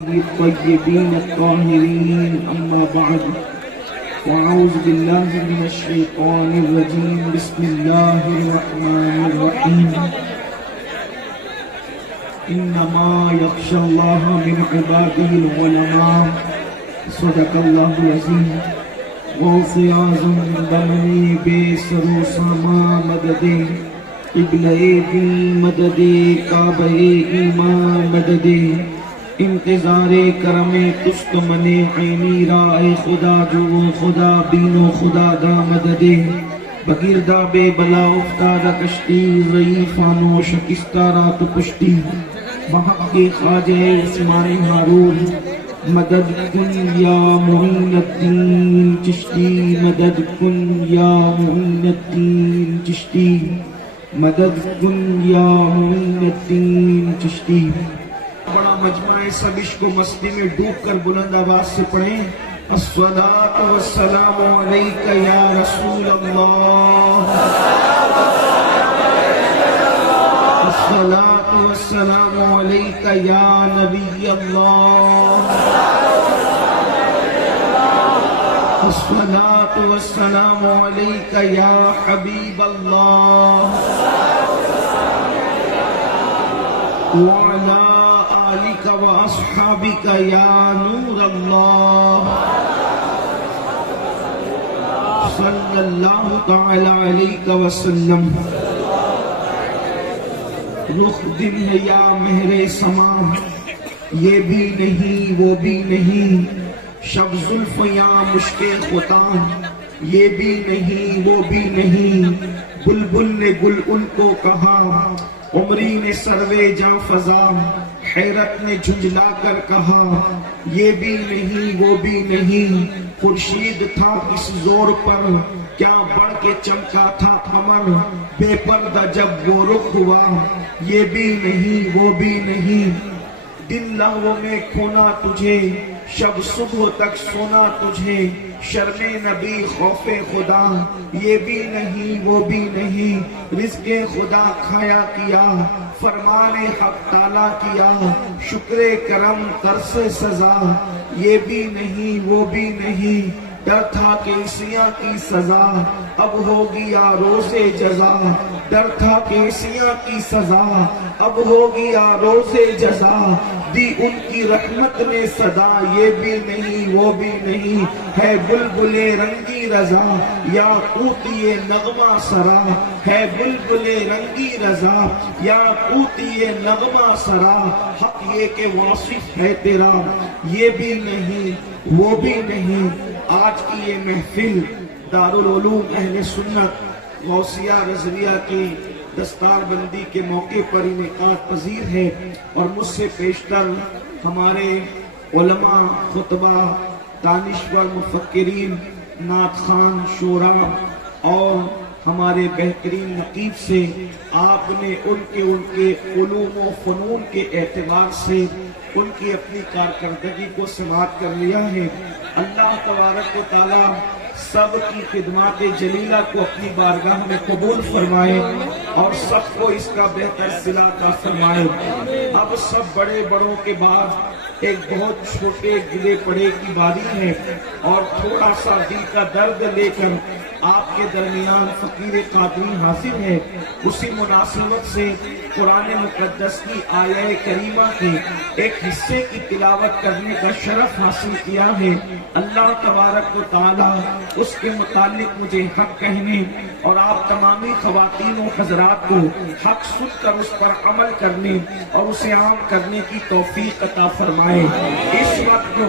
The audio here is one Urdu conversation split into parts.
الطيبين الطاهرين أما بعد وأعوذ بالله من الشيطان الرجيم بسم الله الرحمن الرحيم إنما يخشى الله من عباده العلماء صدق الله العظيم غوث اعظم بمنی بے سرو ساما مددے قبلہ دل مددے کعبہ ایمان مددے انتظار کرم تست من عینی رائے خدا جو خدا بین و خدا دا مددے بگردہ بے بلا افتادہ کشتی ضعیفان و شکستہ رات پشتی وحق کے خواجہ عثمان ہارون مدد کن یا معین الدین چشتی مدد کن یا معین الدین چشتی مدد کن یا معین الدین چشتی بڑا مجمع ہے، سب عشق و مستی میں ڈوب کر بلند آواز سے پڑھیں الصلاۃ والسلام علیک یا رسول اللہ، الصلاۃ والسلام علیک یا نبی اللہ، الصلاۃ والسلام علیک یا حبیب اللہ وعلی آلک و اصحابک یا نور اللہ صلی اللہ تعالی علیہ وسلم۔ رخ دن ہے یا مہر سما، یہ بھی نہیں وہ بھی نہیں، شب زلف یا مشک خطا، یہ بھی نہیں وہ بھی نہیں، بلبل نے گل ان کو کہا، عمری نے سروے جاں فضا، حیرت نے جھنجلا کر کہا یہ بھی نہیں وہ بھی نہیں، خورشید تھا کس زور پر کیا بڑھ کے چمکا تھا تھمن، بے پردہ جب وہ رخ ہوا یہ بھی نہیں وہ بھی نہیں، دن لہو میں کھونا تجھے شب صبح تک سونا تجھے، شرم نبی خوف خدا یہ بھی نہیں وہ بھی نہیں، رزق خدا کھایا کیا فرمان حق تعالیٰ کیا، شکر کرم ترس سزا یہ بھی نہیں وہ بھی نہیں، ڈر تھا کہ عیسیاں کی سزا اب ہوگی یا روز جزا، ڈر تھا کہ عیسیاں کی سزا اب ہوگی یا روز جزا، دی ان کی رحمت نے صدا یہ بھی نہیں وہ بھی نہیں، ہے بلبل رنگی رضا یا قوتی نغمہ سرا، ہے بلبل رنگی رضا یا قوتی نغمہ سرا، حق یہ کہ واصف ہے تیرا یہ بھی نہیں وہ بھی نہیں۔ آج کی یہ محفل دارالعلوم اہل سنت غوثیہ رضویہ کی دستار بندی کے موقع پر انعقاد پذیر ہے، اور مجھ سے پیشتر ہمارے علماء، خطبہ، دانشور، مفکرین، نعت خوان، شعراء اور ہمارے بہترین نقیب سے آپ نے ان کے علوم و فنون کے اعتبار سے ان کی اپنی کارکردگی کو سماعت کر لیا ہے۔ اللہ تبارک و تعالی سب کی خدمات جلیلہ کو اپنی بارگاہ میں قبول فرمائے اور سب کو اس کا بہتر صلہ عطا فرمائے۔ اب سب بڑے بڑوں کے بعد ایک بہت چھوٹے گلے پڑے کی باری ہے، اور تھوڑا سا دل کا درد لے کر آپ کے درمیان فقیر قادری حاضر ہے۔ اسی مناسبت سے قرآن مقدس کی آیہ کریمہ کے ایک حصے کی تلاوت کرنے کا شرف حاصل کیا ہے۔ اللہ تبارک و تعالی اس کے متعلق مجھے حق کہنے اور آپ تمامی خواتین و حضرات کو حق سن کر اس پر عمل کرنے اور اسے عام کرنے کی توفیق عطا فرمائے۔ اس وقت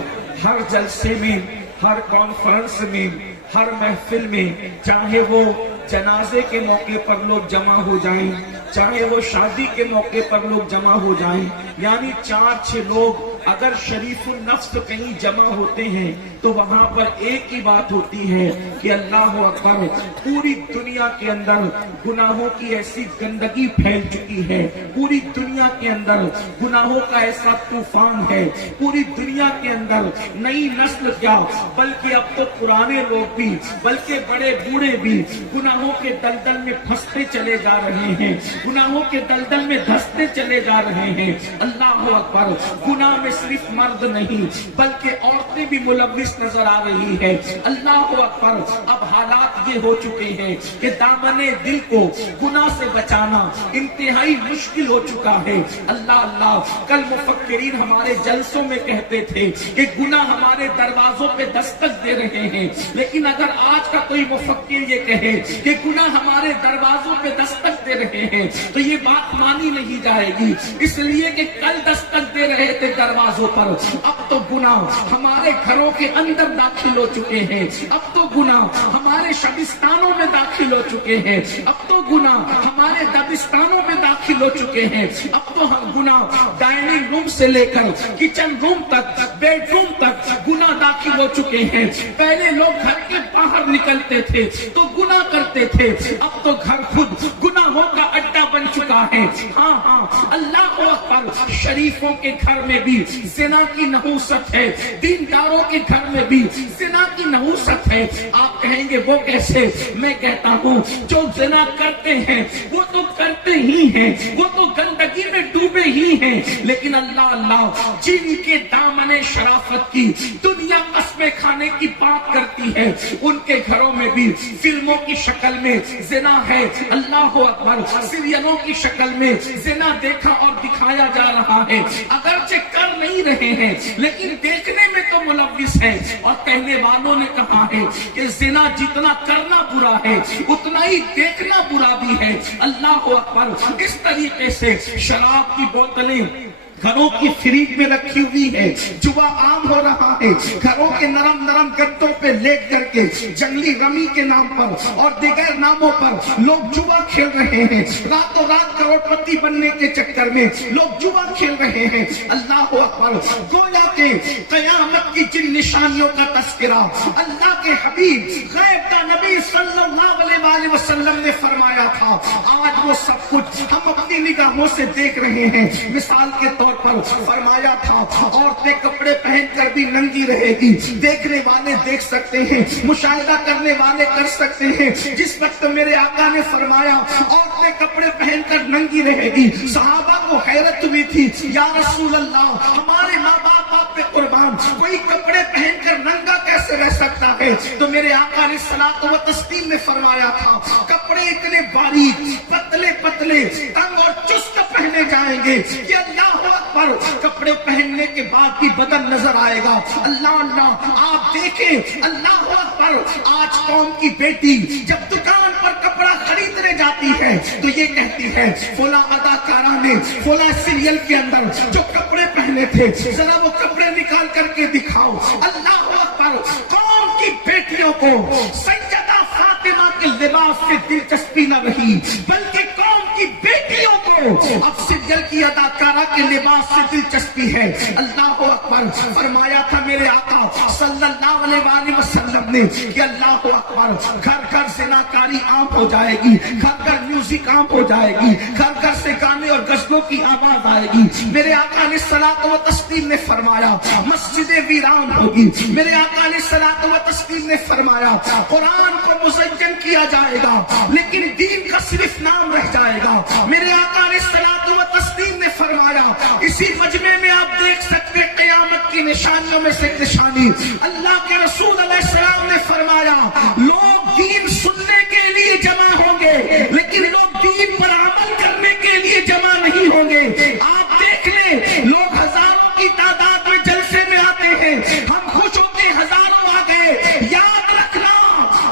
ہر جلسے میں، ہر کانفرنس میں، ہر محفل میں، چاہے وہ جنازے کے موقع پر لوگ جمع ہو جائیں، چاہے وہ شادی کے موقع پر لوگ جمع ہو جائیں، یعنی 4-6 لوگ اگر شریف النفس کہیں جمع ہوتے ہیں تو وہاں پر ایک ہی بات ہوتی ہے کہ اللہ اکبر۔ پوری دنیا کے اندر گناہوں کی ایسی گندگی پھیل چکی ہے، پوری دنیا کے اندر گناہوں کا ایسا طوفان ہے، پوری دنیا کے اندر نئی نسل کیا بلکہ اب تو پرانے لوگ بھی، بلکہ بڑے بوڑھے بھی گناہوں کے دلدل میں پھنستے چلے جا رہے ہیں، گناہوں کے دلدل میں دھستے چلے جا رہے ہیں۔ اللہ اکبر، گناہ میں میں صرف مرد نہیں بلکہ عورتیں بھی ملوث نظر آ رہی ہے. اللہ اکبر. اب حالات یہ ہو چکے ہیں کہ دامن دل کو گناہ سے بچانا انتہائی مشکل ہو چکا ہے. اللہ اللہ. کل مفکرین ہمارے جلسوں میں کہتے تھے کہ گناہ ہمارے دروازوں پہ دستک دے رہے ہیں، لیکن اگر آج کا کوئی مفکر یہ کہے کہ گناہ ہمارے دروازوں پہ دستک دے رہے ہیں تو یہ بات مانی نہیں جائے گی، اس لیے کہ کل دستک دے رہے تھے دروازوں پر، اب تو گناہ ہمارے گھروں کے اندر داخل ہو چکے ہیں، اب تو گناہ ہمارے شبستانوں میں داخل ہو چکے ہیں، اب تو گناہ ہمارے دبستانوں میں داخل ہو چکے ہیں، اب تو گناہ ڈائننگ روم سے لے کر کچن روم تک، بیڈ روم تک گناہ داخل ہو چکے ہیں. پہلے لوگ گھر کے باہر نکلتے تھے تو گناہ کرتے تھے، اب تو گھر خود گناہوں کا اڈا بن چکا ہے. ہاں ہاں اللہ اکبر. شریفوں کے گھر میں بھی زنا کی نحوست ہے، دینداروں کے گھر میں بھی زنا کی نحوست ہے. آپ کہیں گے وہ کیسے؟ میں کہتا ہوں جو زنا کرتے ہیں وہ تو کرتے ہی ہیں، وہ تو گندگی میں ڈوبے ہی ہیں، لیکن اللہ اللہ جن کے دامن شرافت کی دنیا قسمیں کھانے کی بات کرتی ہے ان کے گھروں میں بھی فلموں کی شکل میں زنا ہے. اللہ اکبر. سیریلوں کی شکل میں زنا دیکھا اور دکھایا جا رہا ہے. اگرچہ کر نہیں رہے ہیں لیکن دیکھنے میں تو ملوث ہے. اور کہنے والوں نے کہا ہے کہ زنا جتنا کرنا برا ہے اتنا ہی دیکھنا برا بھی ہے. اللہ اکبر. اس طریقے سے شراب کی بوتلیں گھروں کی فریج میں رکھی ہوئی ہے، جوا عام ہو رہا ہے. گھروں کے نرم نرم گدوں پہ لیٹ کر کے جنگلی رمی کے نام پر اور دیگر ناموں پر لوگ جوا کھیل رہے ہیں. راتوں رات کروڑ پتی بننے کے چکر میں لوگ جوا کھیل رہے ہیں. اللہ اکبر. گویا کہ قیامت کی جن نشانیوں کا تذکرہ اللہ کے حبیب غیب کا نبی صلی اللہ علیہ وآلہ وسلم نے فرمایا تھا، آج وہ سب کچھ ہم اپنی نگاہوں سے دیکھ رہے ہیں. مثال کے طور پر فرمایا تھا عورتیں کپڑے پہن کر بھی ننگی رہے گی. دیکھنے والے دیکھ سکتے ہیں، مشاہدہ کرنے والے کر سکتے ہیں. جس وقت میرے آقا نے فرمایا عورتیں کپڑے پہن کر ننگی رہے گی، صحابہ کو حیرت ہوئی تھی، یا رسول اللہ ہمارے ماں باپ آپ پہ قربان، کوئی کپڑے پہن کر ننگا کیسے رہ سکتا ہے؟ تو میرے آقا نے صلاۃ و تسلیم میں فرمایا تھا کپڑے اتنے باریک پتلے پتلے تنگ اور چست پہنے جائیں گے کہ اللہ پر کپڑے پہننے کے بعد بھی بدن نظر آئے گا. اللہ اللہ. آپ دیکھیں اللہ اکبر. آج قوم کی بیٹی جب دکان پر کپڑا خریدنے جاتی ہے تو یہ کہتی ہے فلاں اداکارہ نے فلاں سیریل کے اندر جو کپڑے پہنے تھے ذرا وہ کپڑے نکال کر کے دکھاؤ. اللہ اکبر. قوم کی بیٹیوں کو سیدہ فاطمہ کے لباس سے دلچسپی نہ رہی بلکہ قوم کی بیٹیوں کو اب سیریل کی اداکارہ کے لباس سے دلچسپی ہے. اللہ اکبر. فرمایا تھا میرے آقا صلی اللہ علیہ وآلہ وسلم نے کہ اللہ اکبر گھر گھر زناکاری عام ہو جائے گی، گھر گھر میوزک عام ہو جائے گی، گھر گھر سے گانے اور غزلوں کی آواز آئے گی. میرے آقا نے صلاۃ و تسلیم نے فرمایا مسجدیں ویران ہوگی. میرے آقا نے صلاۃ و تسلیم نے فرمایا قرآن کو مزین کیا جائے گا لیکن دین کا صرف نام رہ جائے گا. میرے آقا نے صلاۃ و تسلیم نے فرمایا اسی مجمع میں آپ دیکھ سکتے قیامت کی نشانیوں میں سے ایک نشانی اللہ کے رسول علیہ السلام نے فرمایا لوگ دین سننے کے لیے جمع ہوں گے لیکن لوگ دین پر عمل کرنے کے لیے جمع نہیں ہوں گے. آپ دیکھ لیں لوگ ہزاروں کی تعداد میں جلسے میں آتے ہیں، ہم خوش ہوتے ہزاروں آ گئے. یاد رکھنا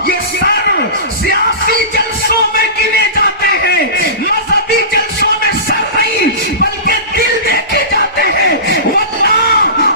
یہ سر سیاسی جلسوں میں گنے جاتے ہیں، مذہبی جلسوں میں سر نہیں بلکہ دل دیکھے جاتے ہیں. واللہ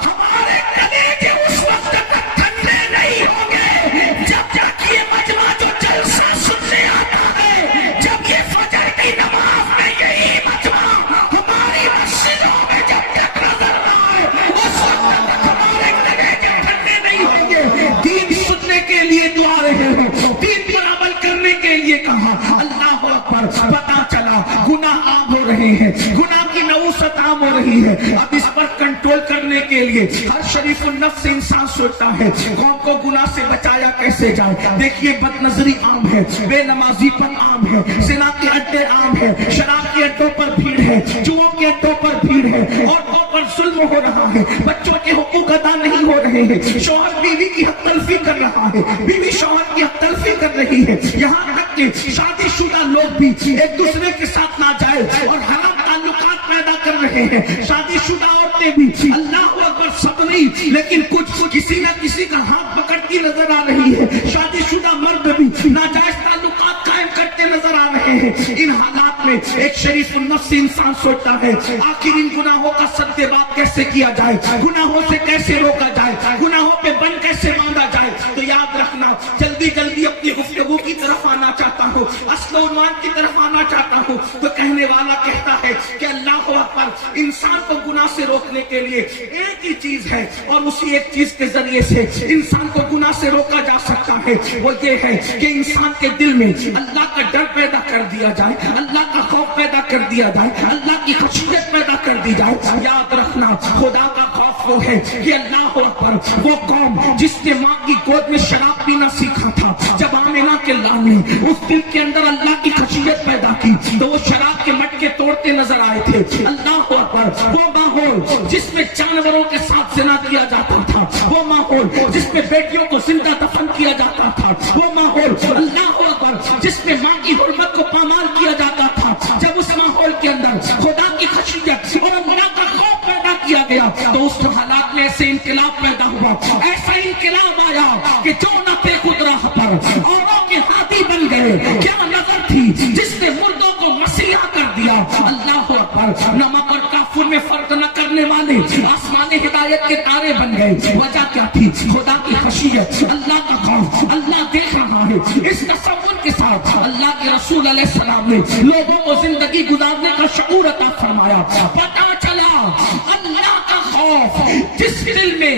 ہمارے کلیجے اس وقت تک ٹھنڈے نہیں ہوں گے جب تک یہ مجمع جو جلسہ سننے آتا ہے، جب یہ فجر کی نماز میں یہی مجمع ہماری مسجدوں میں جب تک نظر آئے اس وقت تک ہمارے کلیجے ٹھنڈے نہیں ہوں گے. دین سننے کے لیے تو آ رہے ہیں، دین پر عمل کرنے کے لیے کہا. اللہ اکبر. پتا چلا گناہ عام ہو رہے ہیں، گناہ کی نوع ناموست عام ہو رہی ہے. اب اس پر کنٹرول کرنے کے لیے ہر شریف النفس انسان سوچتا ہے قوم کو گناہ سے بچایا کیسے جائے. دیکھیے بد نظری عام ہے, بے نمازی پر عام ہے, زنا کے اڈے عام ہے, شراب کے اڈوں پر بھیڑ ہے, جوؤں کے اڈوں پر بھیڑ ہے, عورتوں پر ظلم ہو رہا ہے, بچوں کے حقوق ادا نہیں ہو رہے ہیں, شوہر بیوی کی حق تلفی کر رہا ہے, بیوی شوہر کی حق تلفی کر رہی ہے, یہاں تک کہ شادی شدہ لوگ بھی ایک دوسرے کے ساتھ ناجائز اور حرام تعلقات پیدا کر رہے ہیں. شادی شدہ عورتیں بھی اللہ اکبر سب نہیں لیکن کچھ کسی نہ کسی کا ہاتھ پکڑتی نظر آ رہی ہے. شادی شدہ مرد بھی ناجائز تعلقات قائم کرتے نظر آ رہے ہیں. ان حالات میں ایک شریف النفس انسان سوچتا ہے آخر ان گناہوں کا سدباب کیسے کیا جائے, گناہوں سے کیسے روکا جائے, گناہوں پہ بن کیسے باندھا جائے. تو یاد رکھنا جلدی جلدی اپنی گفتگو کی طرف آنا چاہتا ہوں, اصل عنوان کی طرف آنا چاہتا ہوں. تو کہنے والا کہتا ہے کہ اللہ اکبر, انسان کو گناہ سے روکنے کے لیے ایک ہی چیز ہے اور اسی ایک چیز کے ذریعے سے انسان کو گناہ سے روکا جا سکتا ہے. وہ یہ ہے کہ انسان کے دل میں اللہ کا ڈر پیدا کر دیا جائے, اللہ کا خوف پیدا کر دیا جائے, اللہ کی خشیت پیدا کر دی جائے. یاد رکھنا خدا کا خوف وہ ہے کہ اللہ اکبر, وہ قوم جس نے ماں کی گود میں شراب پینا سیکھا تھا, جب آمنہ کے لال نے اس دل کے اندر اللہ کی خشیت پیدا کی تو وہ شراب کے مٹکے توڑتے نظر آئے تھے. اللہ اکبر, وہ ماحول جس میں جانوروں کے ساتھ زنا کیا جاتا تھا, وہ ماحول جس میں بیٹیوں کو زندہ دفن کیا جاتا تھا, وہ ماحول اللہ اکبر جس میں ماں کی حرمت کو پامال کیا جاتا تھا, جب اس ماحول کے اندر خدا کی خشیت اور اللہ کا خوف پیدا کیا گیا تو اس حالات میں ایسے انقلاب پیدا ہوا, ایسا انقلاب آیا کہ جو نہ تھے خود راہ پر اوروں کے ہاتھی بن گئے. کیا نظر تھی جس نے مردوں کو مسیحا کر دیا. اللہ اکبر, نمک اور کافر میں فرق نہ کرنے والے آسمان ہدایت کے تارے بن گئے. وجہ کیا تھی؟ خدا کی خشیت, اللہ کا خوف. اللہ دیکھ رہا ہے. اس تصور کے ساتھ اللہ کے رسول علیہ السلام نے لوگوں کو زندگی گزارنے کا شعور عطا فرمایا. پتہ چلا اللہ کا خوف جس دل میں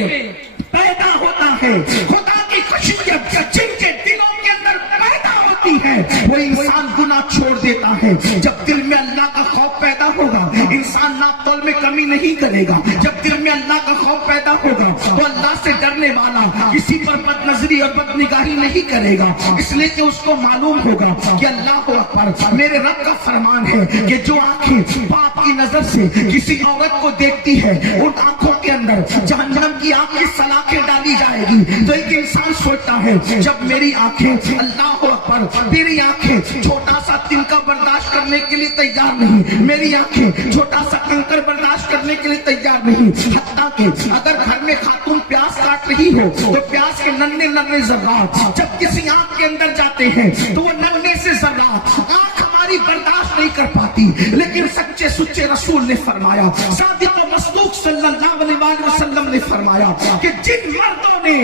پیدا ہوتا ہے, خدا کی خشیت جن کے دلوں کے اندر پیدا ہوتی ہے, وہ انسان گناہ چھوڑ دیتا ہے. جب دل میں اللہ کا خوف پیدا ہوگا انسان ناپ تول میں کمی نہیں کرے گا. جب دل میں اللہ کا خوف پیدا ہوگا تو اللہ سے ڈرنے والا کسی پر بد نظری اور بد نگاہی نہیں کرے گا, اس لیے کہ اس کو معلوم ہوگا کہ اللہ اکبر میرے رب کا فرمان ہے کہ جو آنکھیں پاپ کی نظر سے کسی عورت کو دیکھتی ہے ان آنکھوں کے اندر جہنم کی آگ کی سلاخیں ڈالی جائے گی. تو ایک انسان سوچتا ہے جب میری آنکھیں اللہ اکبر, میری آنکھیں چھوٹا سا تنکا برداشت کرنے کے لیے تیار نہیں, میری آنکھیں چھوٹا سا کنکر برداشت کرنے کے لیے تیار نہیں, حتیٰ کہ اگر گھر میں خاتون پیاز کاٹ رہی ہو تو پیاز کے ننھے ننھے ذرات جب کسی آنکھ کے اندر جاتے ہیں تو وہ ننھے سے ذرات آنکھ ہماری برداشت نہیں کر پاتی. لیکن سچے سچے رسول نے فرمایا, صادق و مصدوق صلی اللہ علیہ وسلم نے فرمایا کہ جن مردوں نے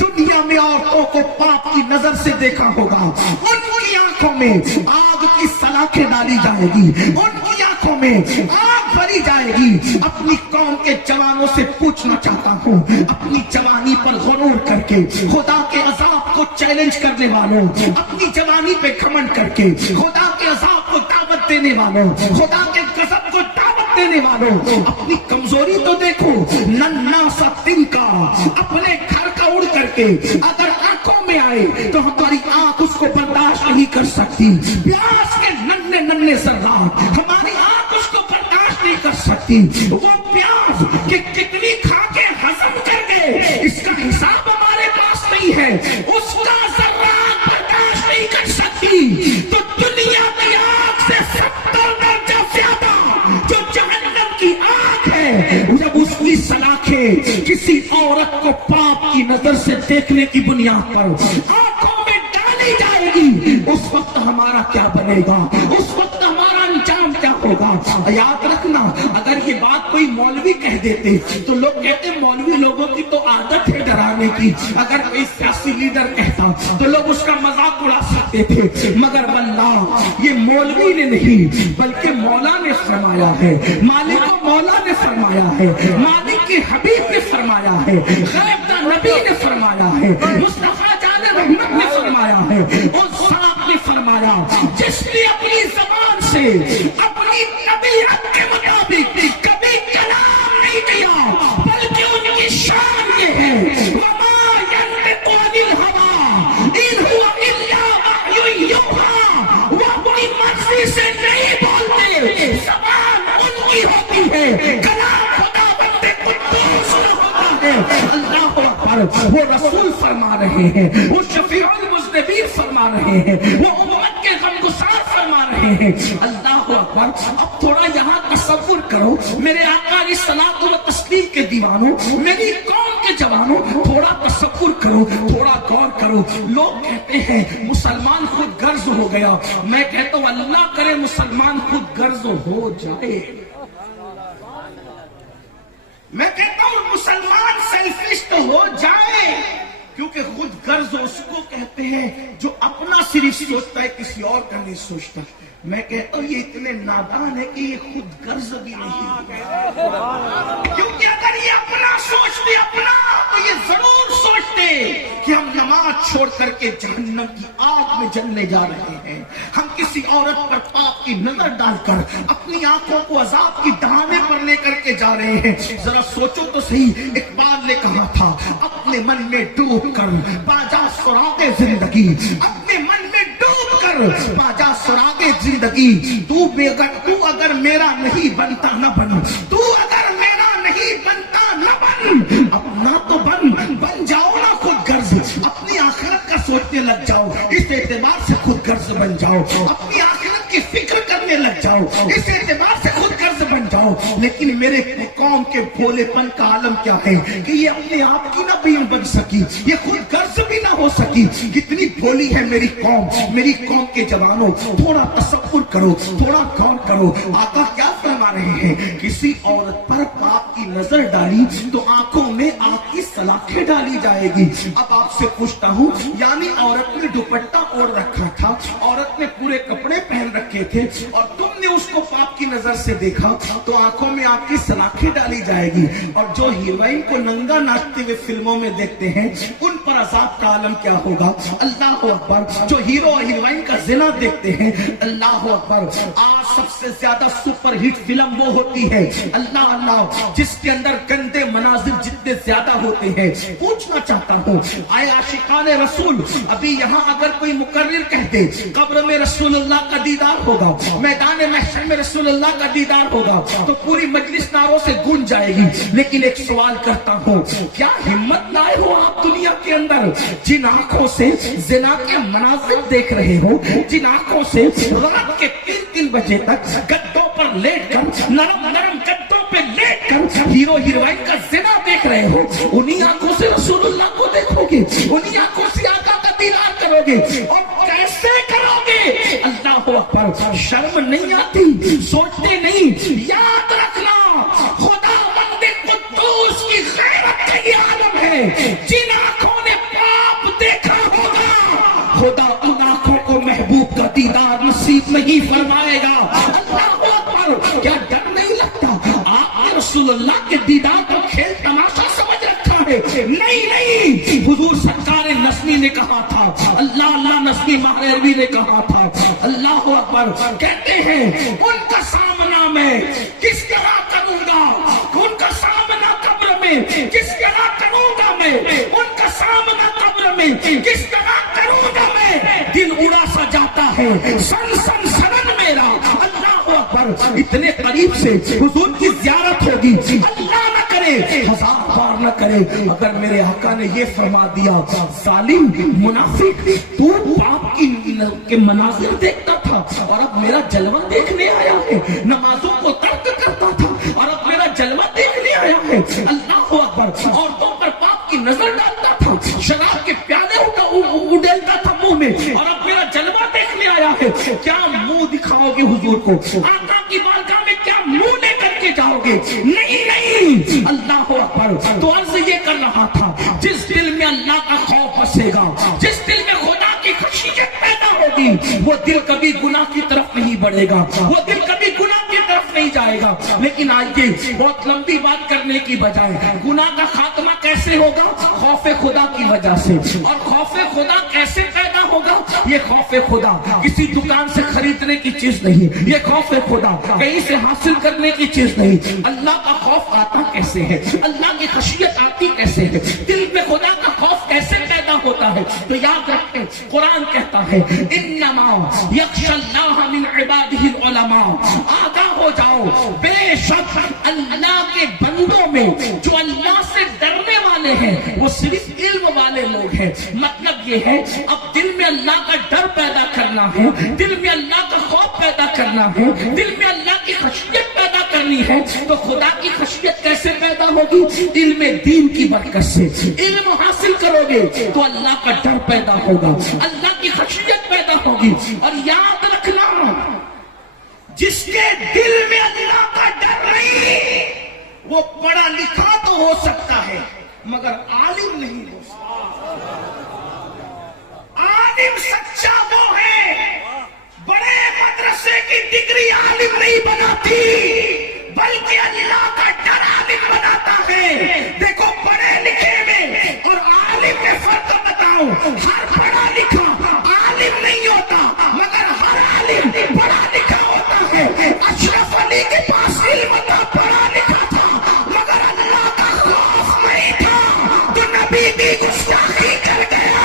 دنیا میں عورتوں کو پاپ کی نظر سے دیکھا ہوگا ان کی آنکھوں میں آگ کی سلاخیں ڈالی جائے گی, ان کی آنکھوں میں آگ بھری جائے گی. اپنی قوم کے جوانوں سے پوچھنا چاہتا ہوں, اپنی جوانی پر غرور کر کے خدا کے عذاب کو چیلنج کرنے والوں, اپنی جوانی پہ گھمنڈ کر کے خدا کے عذاب کو دعوت دینے والوں, خدا کے غضب کو دعوت دینے والوں, اپنی کمزوری تو دیکھو. ننھا سا تنکا اپنے گھر کا اڑ کر کے اگر آنکھوں میں آئے تو ہماری آنکھ اس کو برداشت نہیں کر سکتی. پیاس کے ننھے ننھے ذرات ہماری آنکھ اس کو برداشت نہیں کر سکتی. وہ پیاز کہ کتنی کھا کے ہضم کر گئے اس کا حساب ہمارے پاس نہیں ہے, اس کا ذرات برداشت نہیں کر سکتی. تو دنیا کی آگ سے 70 درجہ زیادہ جو جہنم کی آگ ہے, جب اس کی سلاخیں کسی عورت کو پاپ کی نظر سے دیکھنے کی بنیاد پر آنکھوں میں ڈالی جائے گی, اس وقت ہمارا کیا بنے گا, اس وقت ہمارا انجام کیا ہوگا. یاد رکھنا, اگر یہ بات کوئی مولوی کہہ دیتے تو لوگ کہتے مولوی لوگوں کی تو عادت ہے ڈرانے کی. اگر کوئی سیاسی لیڈر کہتا تو لوگ اس کا مذاق اڑا سکتے تھے, مگر واللہ یہ مولوی نے نہیں بلکہ مولا نے فرمایا ہے, مالک و مولا نے فرمایا ہے, مالک کے حبیب نے فرمایا ہے, غیب کا نبی نے فرمایا ہے, مصطفیٰ جان رحمت نے فرمایا ہے, اور صاحب نے فرمایا جس نے اپنی زبان سے اپنی طبیعت کے مطابق اللہ اکبر، وہ رسول فرما رہے ہیں، وہ شفیع المذنبین فرما رہے ہیں، وہ امت کے غمگسار فرما رہے ہیں۔ اللہ اکبر۔ اب تھوڑا یہاں تصور کرو میرے آقا علیہ الصلوۃ والتسلیم کے دیوانوں، میری قوم کے جوانوں، تھوڑا تصور کرو، تھوڑا غور کرو۔ لوگ کہتے ہیں مسلمان خود غرض ہو گیا، میں کہتا ہوں اللہ کرے مسلمان خود غرض ہو جائے۔ میں کہتا ہوں مسلمان سیلفش تو ہو جائے، کیونکہ خود غرض اس کو کہتے ہیں جو اپنا صرف سوچتا ہے، کسی اور کا نہیں سوچتا۔ میں کہتا ہوں یہ اتنے نادان ہے کہ یہ خود غرض بھی نہیں، کیونکہ اگر یہ اپنا سوچتے اپنا تو یہ ضرور سوچتے کہ ہم نماز چھوڑ کر کے جہنم کی آگ میں جلنے جا رہے ہیں، ہم کسی عورت پر پاپ کی نظر ڈال کر اپنی آنکھوں کو عذاب کی دہانے پر لے کر کے جا رہے ہیں۔ ذرا سوچو تو صحیح، اقبال نے کہا تھا اپنے من میں ڈوب کر باجا سراغ زندگی، اپنے من میں ڈوب کر باجا سراغ زندگی، تو اگر میرا نہیں بنتا نہ بن، تو اگر میرا نہیں بنتا نہ بن، اپنا تو بن جاؤ نا خود غرض، اپنی آخرت کا سوچنے لگ جاؤ، اس اعتبار سے خود غرض بن جاؤ، اپنی آخرت کی فکر کرنے لگ جاؤ، اس اعتبار سے خود غرض بن جاؤ۔ لیکن میرے قوم کے بھولے پن کا عالم کیا ہے کہ یہ اپنے آپ کی نہ بھی بن سکی، یہ خود غرض بھی نہ ہو سکی۔ کتنی بھولی ہے میری قوم کے جوانوں، تھوڑا تصور کرو، تھوڑا غور کرو۔ آقا کیا فرما رہے ہیں؟ کسی عورت پر پاپ کی نظر ڈالی تو آنکھوں میں آگ کی سلاخیں ڈالی جائے گی۔ اب آپ سے پوچھتا ہوں، یعنی عورت نے دوپٹہ اوڑھ رکھا تھا، عورت نے پورے کپڑے پہن رکھے تھے، اور تم نے اس کو پاپ کی نظر سے دیکھا تو آنکھوں میں آگ کی سلاخیں ڈالی جائے گی۔ اور جو ہیروئن کو ننگا ناچتے ہوئے فلموں میں دیکھتے ہیں ان پر عذاب کا عالم کیا ہوگا؟ اللہ اکبر۔ جو ہیرو اور ہیروئن کا زنا دیکھتے ہیں، اللہ اکبر۔ آج سب سے زیادہ سپر ہٹ فلم وہ ہوتی ہے اللہ جس کے اندر گندے مناظر جتنے زیادہ ہوتے ہیں۔ پوچھنا چاہتا ہوں، آئے عاشقان رسول ابھی یہاں اگر کوئی مقرر کہہ دے قبر میں رسول اللہ کا دیدار ہوگا، میدان محشر میں رسول اللہ کا دیدار ہوگا، تو پوری مجلس ناروں سے گونج جائے گی۔ لیکن ایک سوال کرتا ہوں، کیا ہمت لائے ہو آپ دنیا کے اندر جن آنکھوں سے زنا کے مناظر دیکھ رہے ہو، جن آنکھوں سے رات کے 3 بجے تک گدوں پر لیٹ کر، نرم گدوں پہ لیٹ کر ہیرو ہیروئن کا زنا دیکھ رہے ہو، انہی آنکھوں سے رسول اللہ کو دیکھو گے، انہی آنکھوں سے آقا کا دیدار کرو گے، اور کیسے کرو گے؟ اللہ اکبر۔ شرم نہیں آتی؟ سوچتے نہیں؟ یاد رکھنا خدا بند قدوس کی غیرت کا یہ عالم ہے، جن آنکھوں نے پاپ دیکھا ہوگا خدا ان آنکھوں کو محبوب کا دیدار نصیب نہیں فرمائے گا۔ اللہ اکبر۔ کیا ڈر نہیں لگتا؟ آپ نے رسول اللہ کے دیدار کو کھیل تماشا سمجھ رکھا ہے؟ نہیں، حضور سرکار نسمی نے کہا تھا، اللہ نسمی مہروی نے کہا تھا، اللہ اکبر، کہتے ہیں ان کا سامنا میں کس طرح کروں گا، ان کا سامنا قبر میں کس طرح کروں گا میں، ان کا سامنا قبر میں کس طرح کروں گا میں، دل اڑا سا جاتا ہے سنن میرا۔ اللہ اکبر۔ اتنے قریب سے حضور کی زیارت ہوگی، اللہ نہ کرے، 1000 بار نہ کرے، اگر میرے آقا نے یہ فرما دیا ظالم منافق تو پاپ کے مناظر دیکھتا تھا اور اب میرا جلوہ دیکھنے آیا ہے، نمازوں کو ترک کرتا تھا اور اب میرا جلوہ دیکھنے آیا ہے، اللہ اکبر، عورتوں پر پاپ کی نظر ڈالتا تھا، شراب کے پیالے اڈیلتا تھا منہ میں اور اب میرا جلوہ دیکھنے آیا ہے، کیا منہ دکھاؤ گے حضور کو؟ آقا کی بارگاہ میں کیا منہ لے کر کے جاؤ گے؟ نہیں، اللہ اکبر۔ تو عرض یہ کر رہا تھا، جس دل میں اللہ کا خوف بسے گا، جس دل میں خدا کی خشیت پیدا ہوگی، وہ دل کبھی گناہ کی طرف نہیں بڑھے گا، وہ دل کبھی گناہ کی طرف نہیں جائے گا۔ لیکن آئیے بہت لمبی بات کرنے کی بجائے گناہ کا خاتمہ کیسے ہوگا؟ خوف خدا کی وجہ سے۔ اور خوف خدا کیسے پیدا ہوگا؟ یہ خوف خدا کسی دکان سے خریدنے کی چیز نہیں، یہ خوف خدا کہیں سے حاصل کرنے کی چیز نہیں۔ اللہ کا خوف آتا کیسے ہے؟ اللہ کی خشیت آتی کیسے ہے؟ دل میں خدا کا خوف کیسے پیدا ہوتا ہے؟ تو یاد رکھیں، قرآن کہتا ہے انما یخشی اللہ من عبادہ العلماء، آگاہ ہو جاؤ، بے شک اللہ کے بندوں میں جو اللہ سے ڈرنے والے والے ہیں وہ صرف علم والے لوگ ہیں. مطلب یہ ہے اب دل میں اللہ کا ڈر پیدا کرنا ہے, دل میں اللہ کا خوف پیدا کرنا ہے, دل میں اللہ کی خشیت پیدا کرنی ہے. تو خدا کی خشیت کیسے پیدا ہوگی؟ علم دین کی برکت سے. علم حاصل کرو گے تو اللہ کا ڈر پیدا ہوگا, اللہ کی خشیت پیدا ہوگی. اور یاد رکھنا, جس کے دل میں اللہ کا ڈر نہیں وہ پڑھا لکھا تو ہو سکتا ہے مگر عالم نہیں ہو سکتا. عالم سچا وہ ہے, بڑے مدرسے کی ڈگری عالم نہیں بناتی بلکہ اللہ کا ڈر عالم بناتا ہے. دیکھو پڑھے لکھے میں اور عالم میں فرق بتاؤں. ہر پڑھا لکھا عالم نہیں ہوتا مگر ہر عالم پڑھا لکھا ہوتا ہے. اشرف علی کے پاس علم تھا, پڑھا لکھا تھا مگر اللہ کا خوف نہیں تھا تو نبی بھی گستاخی کر گیا.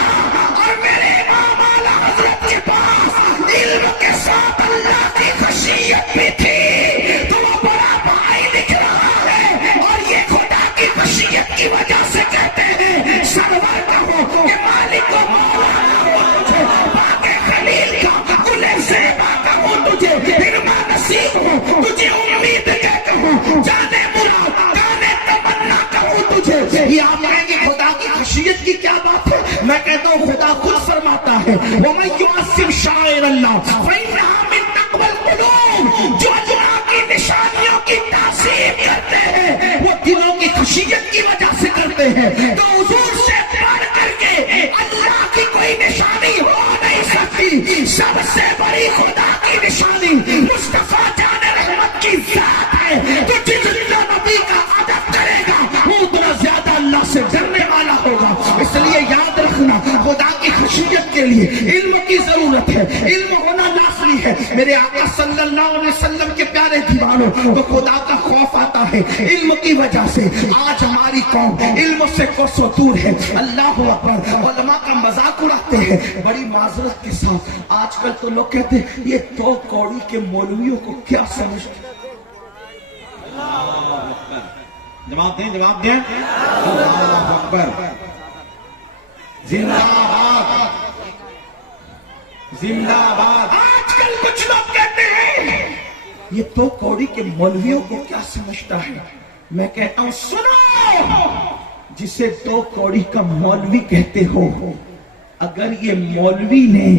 اور میرے امام اعلی حضرت کے پاس علم کے ساتھ اللہ کی خشیت بھی تھی تو وہ بڑا بھائی لکھ رہا ہے. اور یہ خدا کی خشیت کی وجہ سے کہتے ہیں سرور کہو کہ مالک و مولا ہو تجھے, باقی خلیل کا گل زیبا کہو تجھے, ہرما نصیب ہو تجھے, امید کہتا ہوں جانے مراد گانے تمنا کہوں تجھے. یہ آپ کہیں گے خدا کی خشیت کی کیا بات ہے؟ میں کہتا ہوں خدا خود فرماتا ہے وَمَن يُعَظِّمْ شَعَائِرَ اللَّهِ فَإِنَّهَا مِن تَقْوَى الْقُلُوبِ. جو اللہ کی نشانیوں کی تعظیم کرتے ہیں وہ دلوں کی خشیت کی وجہ سے کرتے ہیں. تو حضور سے پڑھ کر کے اللہ کی کوئی نشانی ہو نہیں سکتی. سب سے بڑی خدا کی نشانی مصطفیٰ جان رحمت کی ذات ہے. تو جتنا نبی کا ادب کرے گا وہ اتنا زیادہ اللہ سے ڈرنے والا ہوگا. اس لیے یاد رکھنا خدا کی خشیت کے لیے علم کی ضرورت ہے, علم ہونا لازمی ہے. میرے آقا صلی اللہ علیہ وسلم کے پیارے دیوانوں تو خدا کا خوف آتا ہے علم کی وجہ سے. آج ہماری قوم علم سے کوسوں دور ہے. اللہ اکبر. علماء کا مذاق اڑاتے ہیں بڑی معذرت کے ساتھ. آج کل تو لوگ کہتے ہیں یہ دو کوڑی کے مولویوں کو کیا سمجھتے. جواب دیں, جواب دیں. اللہ اکبر. زندہ باد, زندہ باد. آج کل کچھ لوگ کہتے ہیں یہ دو کوڑی کے مولویوں کو کیا سمجھتا ہے. میں کہتا ہوں سنو, جسے دو کوڑی کا مولوی کہتے ہو, اگر یہ مولوی نے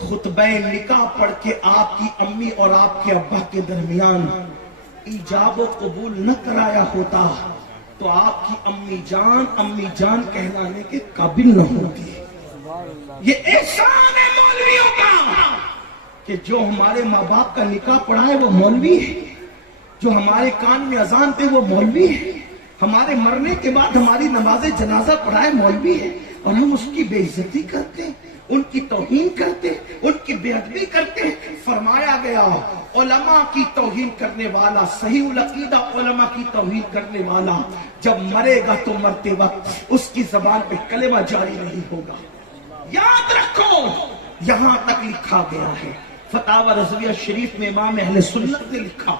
خطبہ نکاح پڑھ کے آپ کی امی اور آپ کے ابا کے درمیان ایجاب و قبول نہ کرایا ہوتا تو آپ کی امی جان کہلانے کے قابل نہ ہوتی. یہ احسان ہے مولویوں کا کہ جو ہمارے ماں باپ کا نکاح پڑھائے وہ مولوی ہے, جو ہمارے کان میں اذان دے وہ مولوی ہے, ہمارے مرنے کے بعد ہماری نماز جنازہ پڑھائے مولوی ہے. اور ہم اس کی بے عزتی کرتے, ان کی توہین کرتے, ان کی بے ادبی کرتے. فرمایا گیا علماء کی توہین کرنے والا, صحیح العقیدہ علماء کی توہین کرنے والا جب مرے گا تو مرتے وقت اس کی زبان پہ کلمہ جاری نہیں ہوگا. یاد رکھو یہاں تک لکھا گیا ہے فتاوی رضویہ شریف میں امام اہل سنت نے لکھا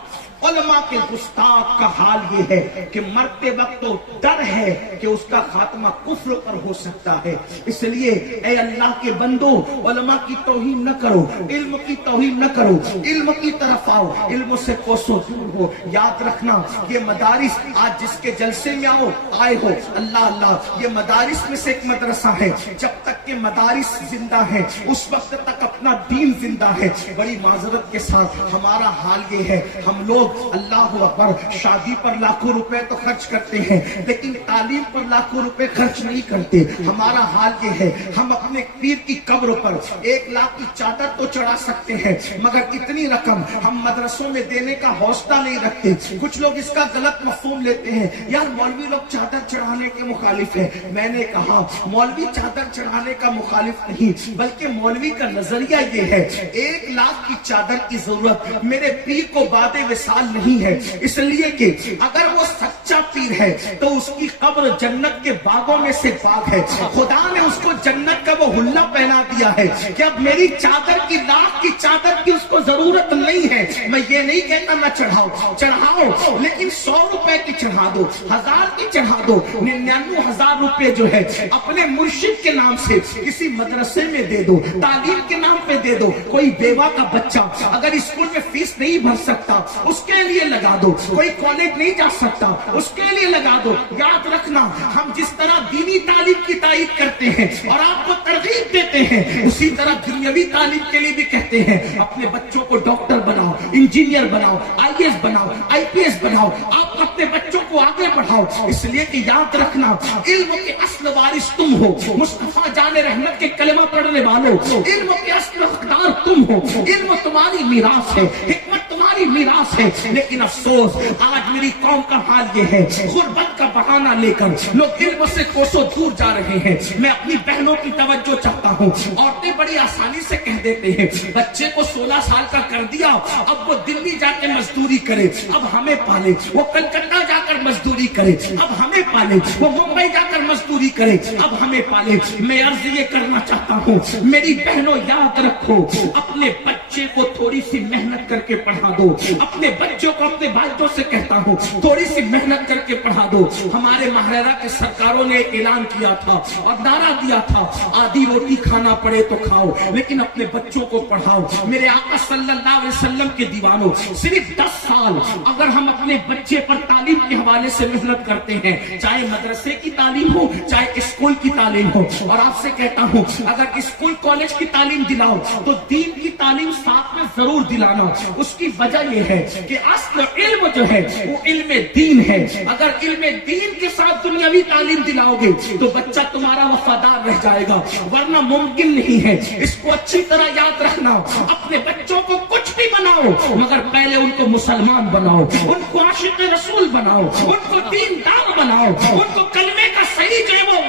علماء کے گستاخ کا حال یہ ہے کہ مرتے وقت تو ڈر ہے کہ اس کا خاتمہ کفر پر ہو سکتا ہے. اس لیے اے اللہ کے بندو علماء کی توہین نہ کرو, علم کی توہین نہ کرو, علم کی طرف آؤ, علم سے کوسوں دور ہو. یاد رکھنا یہ مدارس آج جس کے جلسے میں آئے ہو اللہ اللہ, یہ مدارس میں سے ایک مدرسہ ہے. جب تک کہ مدارس زندہ ہیں اس وقت تک اپنا دین زندہ ہے. بڑی معذرت کے ساتھ ہمارا حال یہ ہے, ہم لوگ اللہ اکبر شادی پر لاکھوں روپے تو خرچ کرتے ہیں لیکن تعلیم پر لاکھوں روپے خرچ نہیں کرتے. ہمارا حال یہ ہے ہم اپنے پیر کی قبر پر 1 لاکھ کی چادر تو چڑھا سکتے ہیں مگر اتنی رقم ہم مدرسوں میں دینے کا حوصلہ نہیں رکھتے. کچھ لوگ اس کا غلط مفہوم لیتے ہیں, یار مولوی لوگ چادر چڑھانے کے مخالف ہیں. میں نے کہا مولوی چادر چڑھانے کا مخالف نہیں بلکہ مولوی کا نظریہ یہ ہے 1 لاکھ کی چادر کی ضرورت میرے پیر کو بعد وصال نہیں ہے. اس لیے کہ اگر وہ سچا سچا پیر ہے تو اس کی قبر جنت کے باغوں میں سے باغ ہے. خدا نے اس کو جنت کا وہ حلہ پہنا دیا ہے کہ اب میری چادر کی لاکھ کی چادر کی اس کو ضرورت نہیں ہے. میں یہ نہیں کہتا نہ چڑھاؤ لیکن 100 روپے کی چڑھا دو, 1000 کی چڑھا دو, 99,000 روپے جو ہے اپنے مرشد کے نام سے کسی مدرسے میں دے دو, تعلیم کے نام پہ دے دو. کوئی بیوہ کا بچہ اگر اسکول میں فیس نہیں بھر سکتا اس کے لیے لگا دو, کوئی کالج نہیں جا سکتا اس کے لیے لگا دو. یاد رکھنا, ہم جس طرح دینی تعلیم کی تائید کرتے ہیں اور آپ کو ترغیب دیتے ہیں, اسی طرح دنیاوی تعلیم کے لیے بھی کہتے ہیں اپنے بچوں کو ڈاکٹر بناؤ, انجینئر بناؤ, IAS بناؤ, IPS بناؤ. آپ اپنے بچوں کو آگے بڑھاؤ, اس لیے کہ یاد رکھنا علم کے اصل وارث تم ہو. مصطفیٰ جان رحمت کے کلمہ پڑھنے والوں, علم کے اصل حقدار تم ہو. علم تمہاری میراث ہے, حکمت تمہاری میراث ہے. لیکن افسوس آج میری قوم کا حال یہ ہے, غربت کا بہانہ لے کر لوگ علم سے کوسوں دور جا رہے ہیں. میں اپنی بہنوں کی توجہ چاہتا ہوں. عورتیں بڑی آسانی سے کہہ دیتے ہیں بچے کو 16 سال کا کر دیا, اب وہ دلی جا کے مزدوری کرے, اب ہمیں پالے. وہ کلکتہ جا کر مزدوری کرے, اب ہمیں پالے. وہ ممبئی جا کر مزدوری کرے, اب ہمیں پالے. میں عرض یہ کرنا چاہتا ہوں میری بہنوں, یاد رکھو اپنے بچے کو تھوڑی سی محنت کر کے پڑھا دو. اپنے بچوں کو, اپنے بھائیوں سے کہتا ہوں تھوڑی سی محنت کر کے پڑھا دو. ہمارے مہاراجا کے سرکاروں نے اعلان کیا تھا اور نعرہ دیا تھا آدھی روٹی کھانا پڑے تو کھاؤ لیکن اپنے بچوں کو پڑھاؤ. میرے آقا صلی اللہ علیہ وسلم کے دیوانوں, صرف 10 سال اگر ہم اپنے بچے پر تعلیم کے حوالے سے محنت کرتے ہیں, چاہے مدرسے کی تعلیم ہو چاہے اسکول کی تعلیم ہو, اور آپ سے کہتا ہوں اگر اسکول کالج کی تعلیم دلاؤ تو دین کی تعلیم ساتھ میں ضرور دلانا. اس کی وجہ یہ ہے کہ اصل علم جو ہے وہ علم دین ہے. اگر علم دین کے ساتھ دنیاوی تعلیم دلاؤ گے تو بچہ تمہارا وفادار رہ جائے گا, ورنہ ممکن نہیں ہے. اس کو اچھی طرح یاد رکھنا, اپنے بچوں کو کچھ بھی بناؤ مگر پہلے ان کو مسلمان بناؤ, ان کو عاشق رسول بناؤ, ان کو دیندار بناؤ, ان کو کلمے کا صحیح جو ہے وہ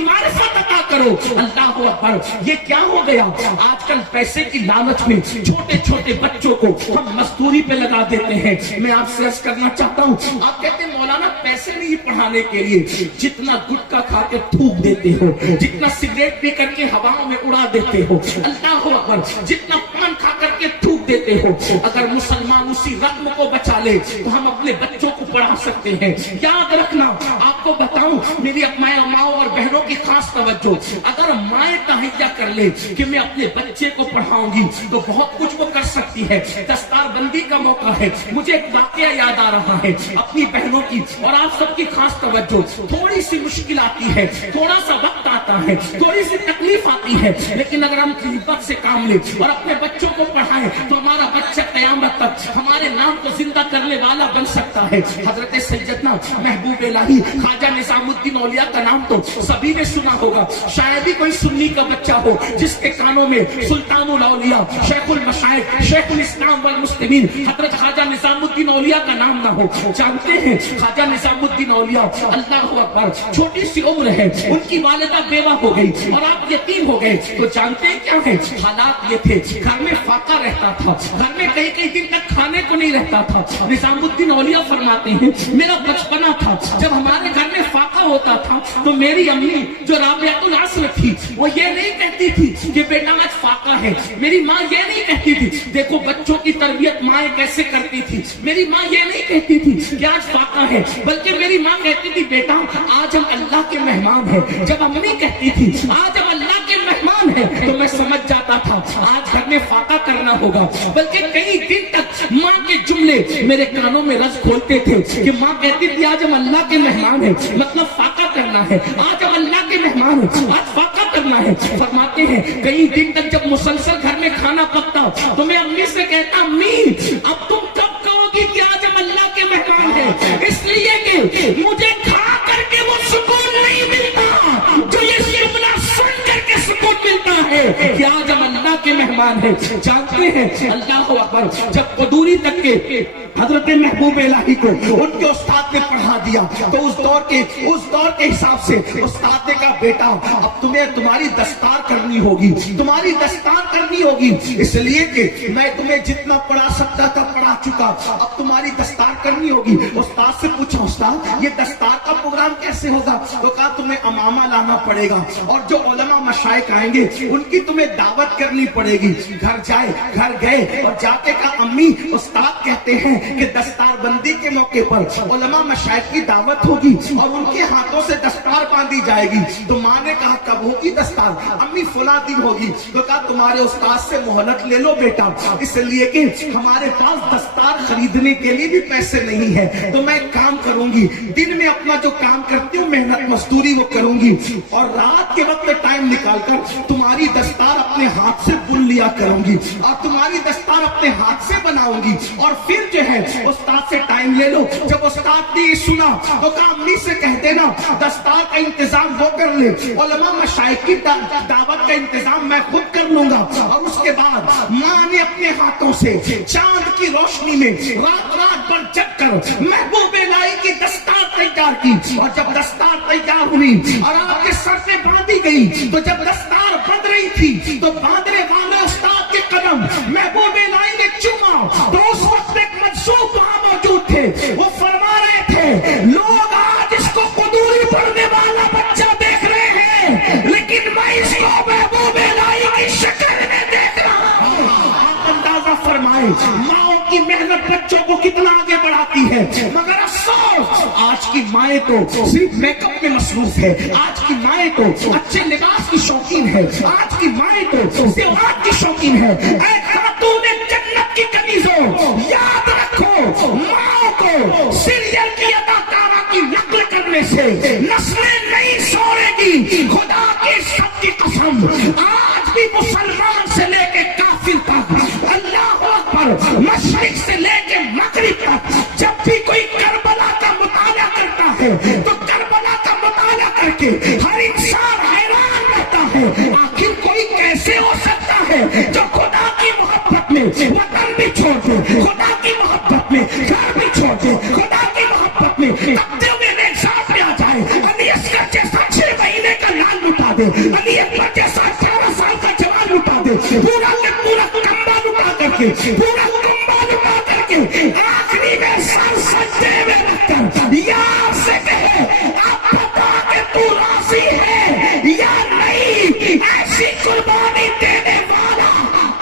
معرفت عطا کرو. اللہ اکبر. یہ کیا ہو گیا آج کل پیسے کی لالچ میں چھوٹے چھوٹے بچوں کو ہم مزدوری پہ لگا دیتے ہیں. میں آپ سے عرض کرنا چاہتا ہوں, آپ کہتے ہیں مولانا پیسے نہیں پڑھانے کے لیے, جتنا گٹکا کھا کے تھوک دیتے ہو, جتنا سگریٹ پی کر کے ہواؤں میں اڑا دیتے ہو, اللہ اکبر, جتنا پان کھا کر کے تھوک دیتے ہو, اگر مسلمان اسی رقم کو بچا لے تو ہم اپنے بچوں کو پڑھا سکتے ہیں. یاد رکھنا, آپ کو بتاؤں میری ماؤں اور بہنوں کی خاص توجہ, اگر مائیں تہیا کر لے کہ میں اپنے بچے کو پڑھاؤں گی تو بہت کچھ وہ کر سکتی ہے. دستار بندی کا موقع ہے, مجھے ایک واقعہ یاد آ رہا ہے اپنی بہنوں کی اور آپ سب کی خاص توجہ. تھوڑی سی مشکل آتی ہے, تھوڑا سا وقت آتا ہے, تھوڑی سی تکلیف آتی ہے, لیکن اگر ہم خدمت سے کام لیں اور اپنے بچوں کو پڑھائیں تو ہمارا بچہ قیامت تک ہمارے نام کو زندہ کرنے والا بن سکتا ہے. حضرت سیدنا محبوب الہی خواجہ نظام الدین اولیاء کا نام تو سبھی نے سنا ہوگا, شاید ہی کوئی سنی کا بچہ ہو جس کے کانوں میں سلطان الاولیاء, شیخ المشائخ, شیخ الاسلام والمسلمین حضرت خواجہ نظام الدین اولیاء کا نام نہ ہو. جانتے ہیں خواجہ نظام الدین اولیاء, اللہ اکبر, چھوٹی سی عمر ہے, ان کی والدہ بیوہ ہو گئی اور آپ یتیم ہو گئے. تو جانتے ہیں کیا ہے حالات یہ تھے, گھر میں فاقہ رہتا تھا, گھر میں کئی کئی دن تک کھانے کو نہیں رہتا تھا. نظام الدین اولیاء فرماتے ہیں میرا بچپنا تھا جب ہمارے گھر میں فاقہ ہوتا تھا تو میری امی جو رابعۃ العصر تھی وہ یہ نہیں کہتی تھی کہ بیٹا آج فاقہ ہے. میری ماں یہ نہیں کہتی تھی, دیکھو بچوں کی تربیت ماں کیسے کرتی تھی, میری ماں یہ نہیں کہتی تھی کہ آج فاقہ ہے, بلکہ میری ماں کہتی تھی بیٹا آج ہم اللہ کے مہمان ہیں. جب امی کہتی تھی آج ہم اللہ کے مہمان ہیں تو میں سمجھ جاتا تھا آج گھر میں فاقہ کرنا ہوگا. بلکہ کئی دن تک ماں کے جملے میرے کانوں میں رس کھولتے تھے کہ ماں کہتی تھی آج ہم اللہ کے مہمان ہیں, مطلب فاقہ کرنا ہے, آج ہم اللہ کے مہمان ہیں, آج فاقہ کرنا ہے. فرماتے ہیں کئی دن تک جب مسلسل گھر میں کھانا پکتا تو میں امی سے کہتا امی اب تم کب کہو گی کہ آج ہم اللہ کے مہمان ہیں, اس لیے کہ مجھے کھا کر کے وہ سکون نہیں ملتا جو یہ جملہ سن کر کے سکون ملتا ہے کہ آج ہم اللہ کے مہمان ایمان ہے. جانتے ہیں اللہ اکبر جب قدوری تک کے حضرت محبوب الہی کو ان کے استاد نے پڑھا دیا تو اس دور کے حساب سے استاد نے کہا بیٹا اب تمہیں تمہاری دستار کرنی ہوگی, تمہاری دستار کرنی ہوگی, اس لیے کہ میں تمہیں جتنا پڑھا سکتا تھا پڑھا چکا, اب تمہاری دستار کرنی ہوگی. استاد سے پوچھا استاد یہ دستار کا پروگرام کیسے ہوگا؟ تو کہا تمہیں امامہ لانا پڑے گا اور جو علماء مشائخ آئیں گے ان کی تمہیں دعوت کرنی پڑے گی. گھر گئے اور جا کے کہا امی استاد کہتے ہیں کہ دستار بندی کے موقع پر علماء مشائخ کی دعوت ہوگی اور ان کے ہاتھوں سے دستار باندھی جائے گی. تو ماں نے کہا کب ہوگی دستار؟ امی فلاں دن ہوگی. تو کہا تمہارے استاد سے مہلت لے لو بیٹا, اس لیے کہ ہمارے پاس دستار خریدنے کے لیے بھی پیسے نہیں ہے, تو میں کام کروں گی دن میں اپنا جو کام کرتی ہوں محنت مزدوری وہ کروں گی اور رات کے وقت ٹائم نکال کر تمہاری دستار اپنے ہاتھ سے بن لیا کروں گی اور تمہاری دستار اپنے ہاتھ سے بناؤں گی. اور پھر جو ہے استاد سے ٹائم لے لو. جب استاد نے یہ سنا تو کہا امی سے کہہ دینا دستار کا انتظام وہ کر لے, علماء مشائخ کی دعوت کا انتظام میں خود کر لوں گا. اور اس کے بعد ماں نے اپنے ہاتھوں سے چاند کی روشنی میں رات بھر جگ کر محبوب الہی کی دستار تیار کی. اور جب دستار تیار ہوئی اور آپ کے سر سے باندھی گئی تو جب دستار بندھ رہی تھی تو باندھنے والے استاد کے قدم محبوب الہی نے چوما تو اس وقت ایک مجذوب وہاں موجود تھے. وہ فرما رہے تھے لوگ آج اس کو قدوری پڑھنے والا بچہ دیکھ رہے ہیں لیکن میں اس کو محبوب الہی کی شکل میں دیکھ رہا ہوں. آپ اندازہ فرمائے ماں کی محنت بچوں کو کتنا آگے بڑھاتی ہے, مگر افسوس آج کی مائیں تو صرف میک اپ میں مصروف ہے, آج کی مائیں تو اچھے لباس کی شوقین ہے, آج کی مائیں تو زیورات کی شوقین ہے. اے خاتون جنت کی کنیزوں یاد رکھو ماں کو سیریل کی اداکارہ کی نقل کرنے سے نسلیں نہیں سوڑے گی. خدا کی سب کی قسم آج بھی مسلمان سے لے کے کافر تک, اللہ اکبر, مشرق سے لے کے مغرب تک جب بھی کوئی کربلا کا مطالعہ کرتا ہے تو کربلا کا مطالعہ کر کے ہر انسان حیران رہتا ہے آخر کوئی کیسے ہو سکتا ہے جو خدا کی محبت میں وطن بھی چھوڑ دے, خدا کی محبت میں گھر بھی چھوڑ دے, خدا کی محبت میں تبتے ہوئے ایک ساتھ میں آ جائے. علی اصغر جیسا 6 مہینے کا لال لٹا دے, علی اکبر جیسا 18 سال کا جوان لٹا دے, پورا کے پورا کمبا لٹا کر کے, پورا کمبا لٹا کر کے آخری میں سر سجدے میں رکھ کر یار سے کہے اب بتا کہ تو راضی ہے یا نہیں. ایسی قربانی دینے والا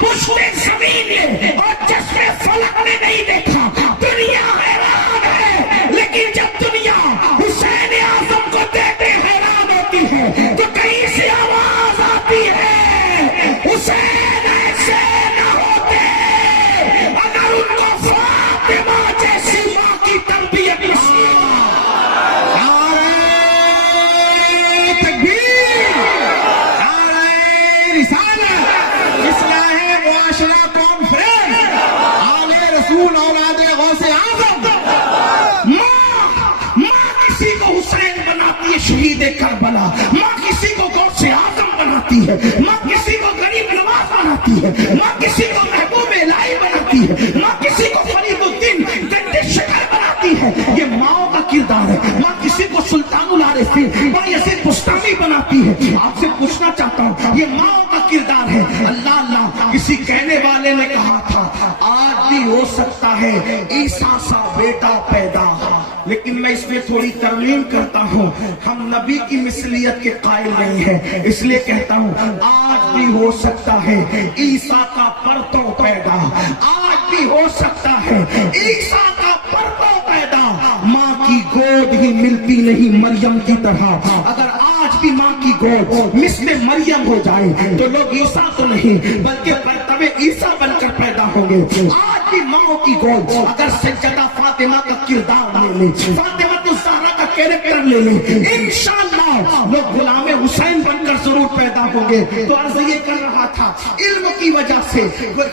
پشتے زمین نے اور چشمے فلک نے نہیں دیکھا. دنیا حیران ہے لیکن جب دنیا حسین اعظم کو دیکھ کے حیران ہوتی ہے تو کہیں سے آواز آتی ہے حسین ایسے نہ ہوتے اگر ان کو فاطمہ جیسی ماں کی تربیت نصیب. شہید کربلا, ماں کسی کو غوث اعظم بناتی ہے, ماں کسی کو غریب نواز بناتی ہے, ماں کسی کو محبوب الہی بناتی ہے, ماں کسی کو فرید الدین گنج شکر بناتی ہے. یہ ماں کا کردار ہے. ماں کسی کو سلطان العارفین بایزید بستامی بناتی ہے. آپ سے پوچھنا چاہتا ہوں یہ ماں کا کردار ہے. اللہ کسی کہنے والے نے کہا تھا آج بھی ہو سکتا ہے عیسیٰ سا بیٹا پیدا, لیکن میں اس میں تھوڑی ترمیم کرتا ہوں. ہم نبی کی مثلیت کے قائل نہیں ہیں, اس لیے کہتا ہوں آج بھی ہو سکتا ہے عیسیٰ کا پرتو پیدا, آج بھی ہو سکتا ہے عیسیٰ کا پرتو پیدا. ماں کی گود ہی ملتی نہیں مریم کی طرح. اگر آج بھی ماں کی گود مثل مریم ہو جائے تو لوگ عیسیٰ تو نہیں بلکہ برتبے عیسیٰ بن کر پیدا ہوں گے. آج بھی ماں کی گود اگر سیدہ فاطمہ کا کردار لے لے, فاطمہ الزہرا کا کیریکٹر لے لے, انشاءاللہ لوگ غلام حسین بن کر ضرور پیدا ہوں گے. تو عرض یہ کر رہا تھا علم کی وجہ سے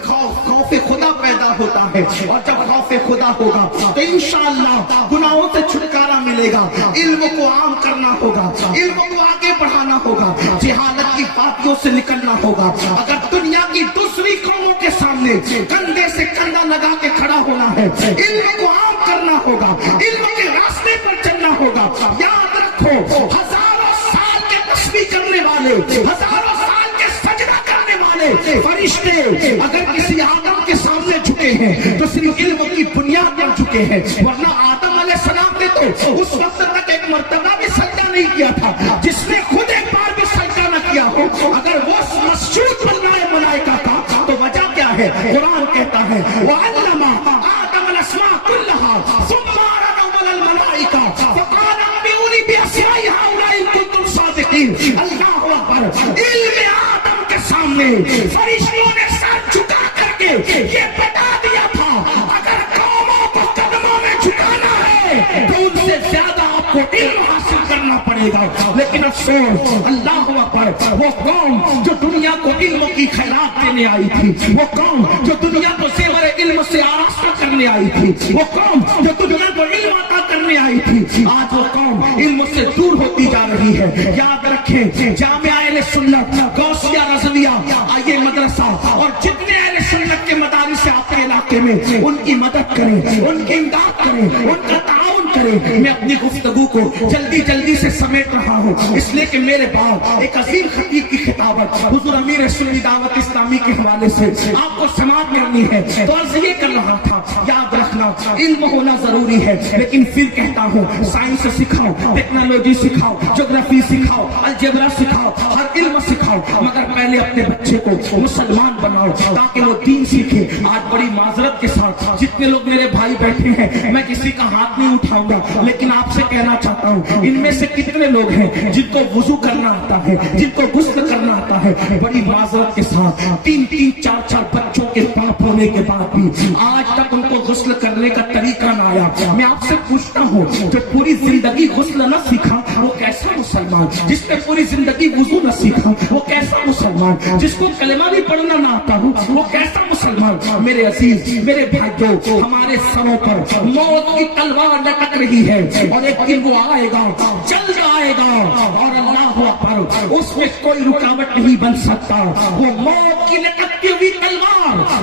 خوف خدا پیدا ہوتا ہے اور جب خوف خدا ہوگا تو انشاءاللہ گناہوں سے چھٹکارا ملے گا. علم کو عام کرنا ہوگا, علم کو آگے بڑھانا کرنا ہوگا, جہالت کی وادیوں سے نکلنا ہوگا. اگر دنیا کی دوسری قوموں کے سامنے کندھے سے کندھا لگا کے کھڑا ہونا ہے, علم کو عام کرنا ہوگا, علم کے راستے پر چلنا ہوگا. یاد رکھو, ہزاروں سال کے تسبیح کرنے والے, ہزاروں سال کے سجدہ کرنے والے فرشتے اگر کسی آدم کے سامنے جھکے ہیں تو صرف علم کی بنیاد پر جھکے ہیں, ورنہ آدم علیہ السلام نے تو اس وقت تک ایک مرتبہ بھی سجدہ نہیں کیا تھا. جس نے خود ایک بار بھی سجدہ نہ کیا ہو, اگر وہ مسجود بنائے ملائکہ کا تو وجہ کیا ہے؟ قرآن کہتا ہے وَعَلَّمَ آدَمَ الْأَسْمَاءَ كُلَّهَا ثُمَّ عَرَضَهُمْ عَلَى الْمَلَائِكَةِ فَقَالَ أَنبِئُونِي بِأَسْمَاءِ هَؤُلَاءِ إِن كُنتُمْ صَادِقِينَ. اللہ اکبر. علم آدم کے سامنے فرشتوں نے سر جھکا کر کے یہ بتا دیا تھا, اگر قوموں کو قدموں میں جھکانا ہے تو ان سے زیادہ آپ کو علم حاصل کرنا پڑے گا. لیکن افسوس, اللہ اکبر, وہ قوم جو دنیا کو علم کی خیرات دینے آئی تھی, وہ قوم جو دنیا کو زیور علم سے آراستہ کرنے آئی تھی, وہ قوم جو دنیا کو علم عطا کرنے آئی تھی, آج وہ قوم علم سے دور ہوتی جا رہی ہے. یاد رکھیں, جامعہ اہل سنت غوثیہ رضویہ آئیے مدرسہ اور جتنے اہل سنت کے مدارس آپ کے علاقے میں, ان کی مدد کریں, ان کی امداد کریں, ان کا تعاون کریں. میں اپنی گفتگو کو جلدی سے سمیٹ رہا ہوں, اس لیے کہ میرے بعد ایک عظیم خطیب کی خطابت حضور امیر سنی دعوت اسلامی کے حوالے سے آپ کو سماعت کرنی ہے. تو عرض یہ کر رہا تھا, یاد رکھنا علم ہونا ضروری ہے, لیکن پھر کہتا ہوں سائنس سکھاؤ, ٹیکنالوجی سکھاؤ, جغرافی سکھاؤ, الجبرا سکھاؤ, ہر علم سکھاؤ, مگر پہلے اپنے بچے کو مسلمان بناؤ تاکہ وہ دین سیکھے. آج بڑی معذرت کے ساتھ جتنے لوگ میرے بھائی بیٹھے ہیں, میں کسی کا ہاتھ نہیں اٹھاؤں گا, لیکن آپ سے کہنا چاہتا ہوں, ان میں سے کتنے لوگ ہیں جن کو وضو کرنا آتا ہے, جن کو غسل کرنا آتا ہے؟ بڑی معذرت کے ساتھ 3-3, 4-4 بچوں کے پاپ ہونے کے بعد بھی آج تک ان کو غسل کرنے کا طریقہ نہ آیا. میں آپ سے پوچھتا ہوں, جو پوری زندگی غسل نہ سیکھا وہ کیسا مسلمان؟ جس نے پوری زندگی وضو نہ سیکھا وہ کیسا مسلمان؟ جس کو کلمہ بھی پڑھنا نہ آتا ہو وہ کیسا مسلمان؟ میرے عزیز, میرے بھائیوں, ہمارے سروں پر موت کی تلوار لٹک رہی ہے, اور ایک دن وہ آئے گا, جلد آئے گا, اور اللہ اکبر, اس میں کوئی رکاوٹ نہیں بن سکتا. وہ موت کی لٹکتی ہوئی تلوار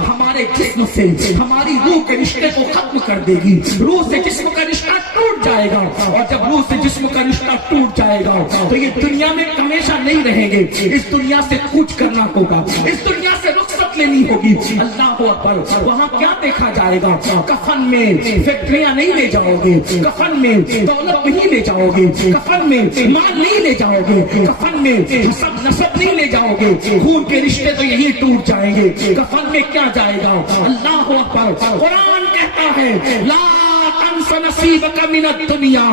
ہمارے جسم سے ہماری روح کے رشتے کو ختم کر دے گی. روح سے جسم کا رشتہ ٹوٹ جائے گا, اور جب روح سے جسم کا رشتہ ٹوٹ جائے گا تو یہ دنیا میں ہمیشہ نہیں رہیں گے. اس دنیا سے کوچ کرنا ہوگا, اس دنیا سے رخصت لینی ہوگی. اللہ اکبر. وہاں کیا دیکھا جائے گا؟ کفن میں فیکٹریاں نہیں لے جاؤ گے, کفن میں دولت نہیں لے جاؤ گے, کفن میں مال نہیں لے جاؤ گے, کفن میں حسب نسب نہیں لے جاؤ گے, خون کے رشتے تو یہی ٹوٹ جائیں گے. کفن میں کیا جائے گا؟ اللہ اکبر. قرآن کہتا ہے لا تنس نصیبک من الدنیا,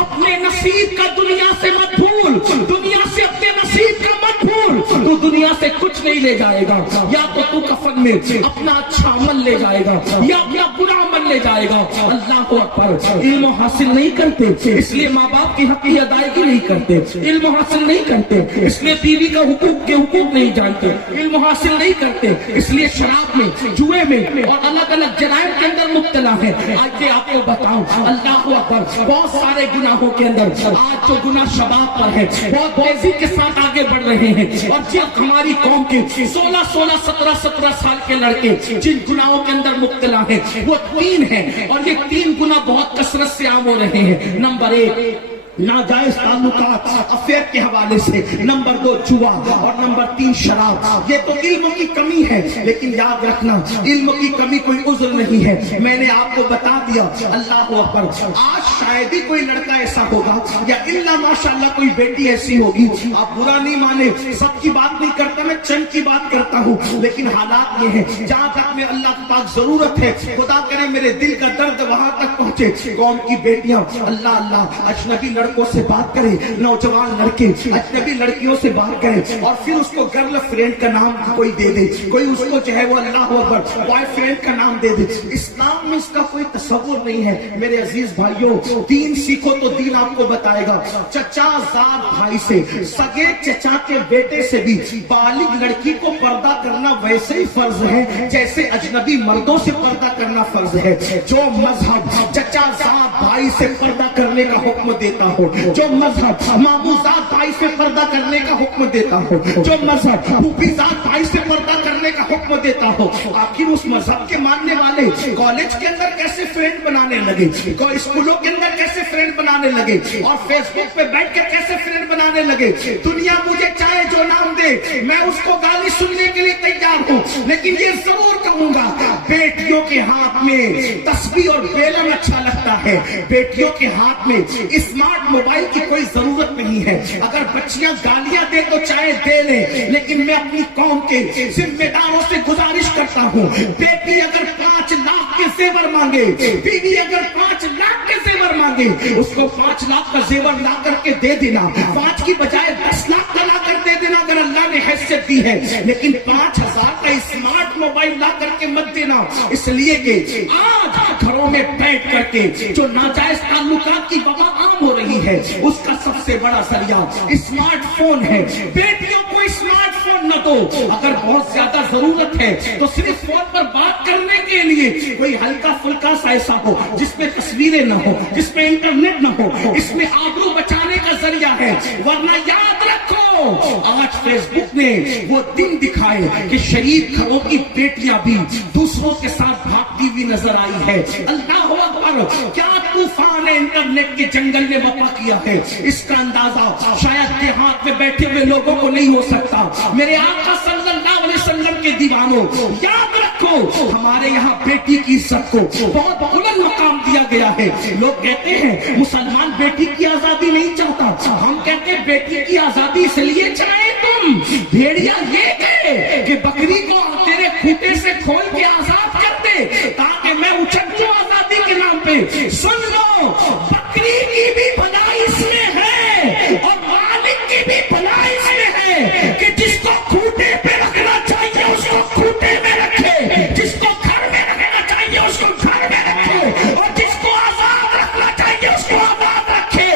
اپنے نصیب کا دنیا سے مت بھول, دنیا سے اپنے نصیب کا مت بھول. تو دنیا سے کچھ نہیں لے جائے گا, یا تو کفن میں اپنا اچھا عمل لے جائے گا یا اپنا برا عمل لے جائے گا. اللہ اکبر. علم حاصل نہیں کرتے اس لیے ماں باپ کی حق کی ادائیگی نہیں کرتے, علم حاصل نہیں کرتے اس لیے بیوی کا حقوق کے حقوق نہیں جانتے, علم حاصل نہیں کرتے اس لیے شراب میں, جوئے میں اور الگ الگ جرائم کے اندر مبتلا ہے. آج آپ کو بتاؤں, اللہ اکبر, بہت سارے گناہوں کے اندر آج جو گناہ شباب پر ہے بہت تیزی کے ساتھ آگے بڑھ رہے ہیں. اور جب ہماری قوم کے 16, 17 سال کے لڑکے جن گناہوں کے اندر مبتلا ہیں وہ 3 ہیں, اور یہ 3 گناہ بہت کثرت سے عام ہو رہے ہیں. نمبر 1 ناجائز تعلقات, افیئر کے حوالے سے. نمبر 2 جوا, اور نمبر 3 شراب. یہ تو علم کی کمی ہے, لیکن یاد رکھنا علم کی کمی کوئی عذر نہیں ہے. میں نے آپ کو بتا دیا. اللہ اکبر. آج شاید ہی کوئی لڑکا ایسا ہوگا یا الا ماشاءاللہ کوئی بیٹی ایسی ہوگی, آپ برا نہیں مانے, سب کی بات نہیں کرتا, میں چند کی بات کرتا ہوں, لیکن حالات یہ ہیں جہاں تک میں اللہ کے پاس ضرورت ہے, خدا کرے میرے دل کا درد وہاں تک پہنچے. قوم کی بیٹیاں اللہ اجنبی لڑکوں سے بات کریں, نوجوان لڑکے اجنبی لڑکیوں سے بات کریں, اور پھر اس کو گرل فرینڈ کا نام کوئی دے دے, کوئی اس کو جو ہے وہ اللہ اکبر بوائے فرینڈ کا نام دے دے. اسلام میں اس کا کوئی تصور نہیں ہے. میرے عزیز بھائیوں, دین سیکھو تو دین آپ کو بتائے گا. چچا زاد بھائی سے, سگے چچا کے بیٹے سے بھی بالغ لڑکی کو پردہ کرنا ویسے ہی فرض ہے جیسے اجنبی مردوں سے پردہ کرنا فرض ہے. جو مذہب چچا زاد بھائی سے پردہ کرنے کا حکم دیتا ہو، جو مذہب ماموزات بھائی سے پردہ کرنے کا حکم دیتا ہو، جو مذہب پھوپھیزاد بھائی سے پردہ کرنے کا حکم دیتا ہو، آخر اس مذہب کے ماننے والے کالج کے اندر کیسے فرینڈ بنانے لگے، اسکولوں کے اندر کیسے فرینڈ بنانے لگے، اور فیس بک پہ بیٹھ کر کیسے فرینڈ بنانے لگے. دنیا مجھے چاہے جو نام دے میں اس کو گالی سننے کے لیے تیار ہوں، لیکن یہ ضرور کہوں گا بیٹیوں کے ہاتھ میں تسبیح اور بیلن اچھا لگتا ہے، بیٹیوں کے ہاتھ میں اسمارٹ موبائل کی کوئی ضرورت نہیں ہے. اگر بچیاں گالیاں دے تو چاہے دے لیں، لیکن میں اپنی قوم کے ذمہ داروں سے گزارش کرتا ہوں، بیٹی اگر 5 لاکھ کے زیور مانگے، بیوی اگر 5 لاکھ کے زیور مانگے، اس کو 5 لاکھ کا زیور لا کر کے دے دینا، 5 کی بجائے 10 لاکھ کا لا کر دے دینا اگر اللہ نے حیثیت دی ہے، لیکن 5,000 کا اسمارٹ موبائل لا کر کے مت دینا. اس لیے کہ آج گھروں میں بیٹھ کر کے جو ناجائز تعلقات کی وبا عام ہو رہی ہے، اس کا سب سے بڑا ذریعہ اسمارٹ فون ہے. بیٹیوں کو اسمارٹ فون نہ دو، اگر بہت زیادہ ضرورت ہے تو صرف فون پر بات کرنے کے لیے کوئی ہلکا پھلکا سا ایسا ہو جس میں تصویریں نہ ہو، جس میں انٹرنیٹ نہ ہو، اس میں آبرو بچانے کا ذریعہ ہے. ورنہ یاد رکھو آج فیس بک نے وہ دن دکھائے کہ شریف گھروں کی بیٹیاں بھی دوسروں کے ساتھ بھاگتی ہوئی نظر آئی ہے. اللہ اکبر، کیا طوفان انٹرنیٹ کے جنگل نے وقع کیا ہے، اس کا اندازہ شاید دیہات میں بیٹھے ہوئے لوگوں کو نہیں ہو سکتا. میرے آقا صلی اللہ علیہ وسلم کے دیوانوں، یاد رکھو ہمارے یہاں بیٹی کی عزت کو بہت بلند مقام دیا گیا ہے. لوگ کہتے ہیں مسلمان بیٹی کی آزادی نہیں چاہتا، ہم کہتے ہیں بیٹی کی آزادی اس لیے چاہے تم بھیڑیا یہ کہے کہ بکری کو تیرے کھوٹے سے کھول کے آزاد کر دے تاکہ میں اچھل جاؤں آزادی کے نام پہ. سن لو، بکری کی بھی بھلائی اس میں ہے اور مالک کی بھی بھلائی اس میں ہے کہ جس کو کھوٹے پہ رکھنا چاہیے اس کو کھوٹے میں رکھے، جس کو گھر میں رکھنا چاہیے اس کو گھر میں رکھے، اور جس کو آزاد رکھنا چاہیے اس کو آزاد رکھے.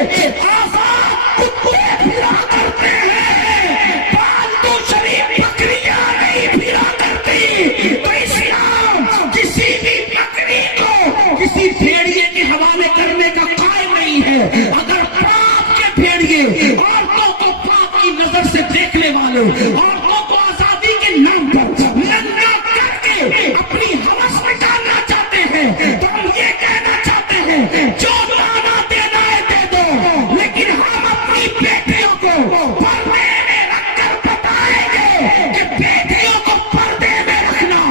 آزاد کتے پھرا کرتے ہیں، پالتو شریف بکریاں نہیں پھرا کرتی. تو اسلام کسی بھی بکری کو کسی بھیڑیے کے حوالے کرنے کا قائل نہیں ہے. اگر پاپ کے بھیڑیے عورتوں کو پاپ کی نظر سے دیکھنے والے، عورتوں کو آزادی کے نام پر ننگا کر کے اپنی ہوس مٹانا چاہتے ہیں تو ہم یہ کہنا چاہتے ہیں جو دانا دینا ہے دے دو، لیکن ہم اپنی بیٹیوں کو پردے میں رکھ کر بتائیں گے کہ بیٹیوں کو پردے میں رکھنا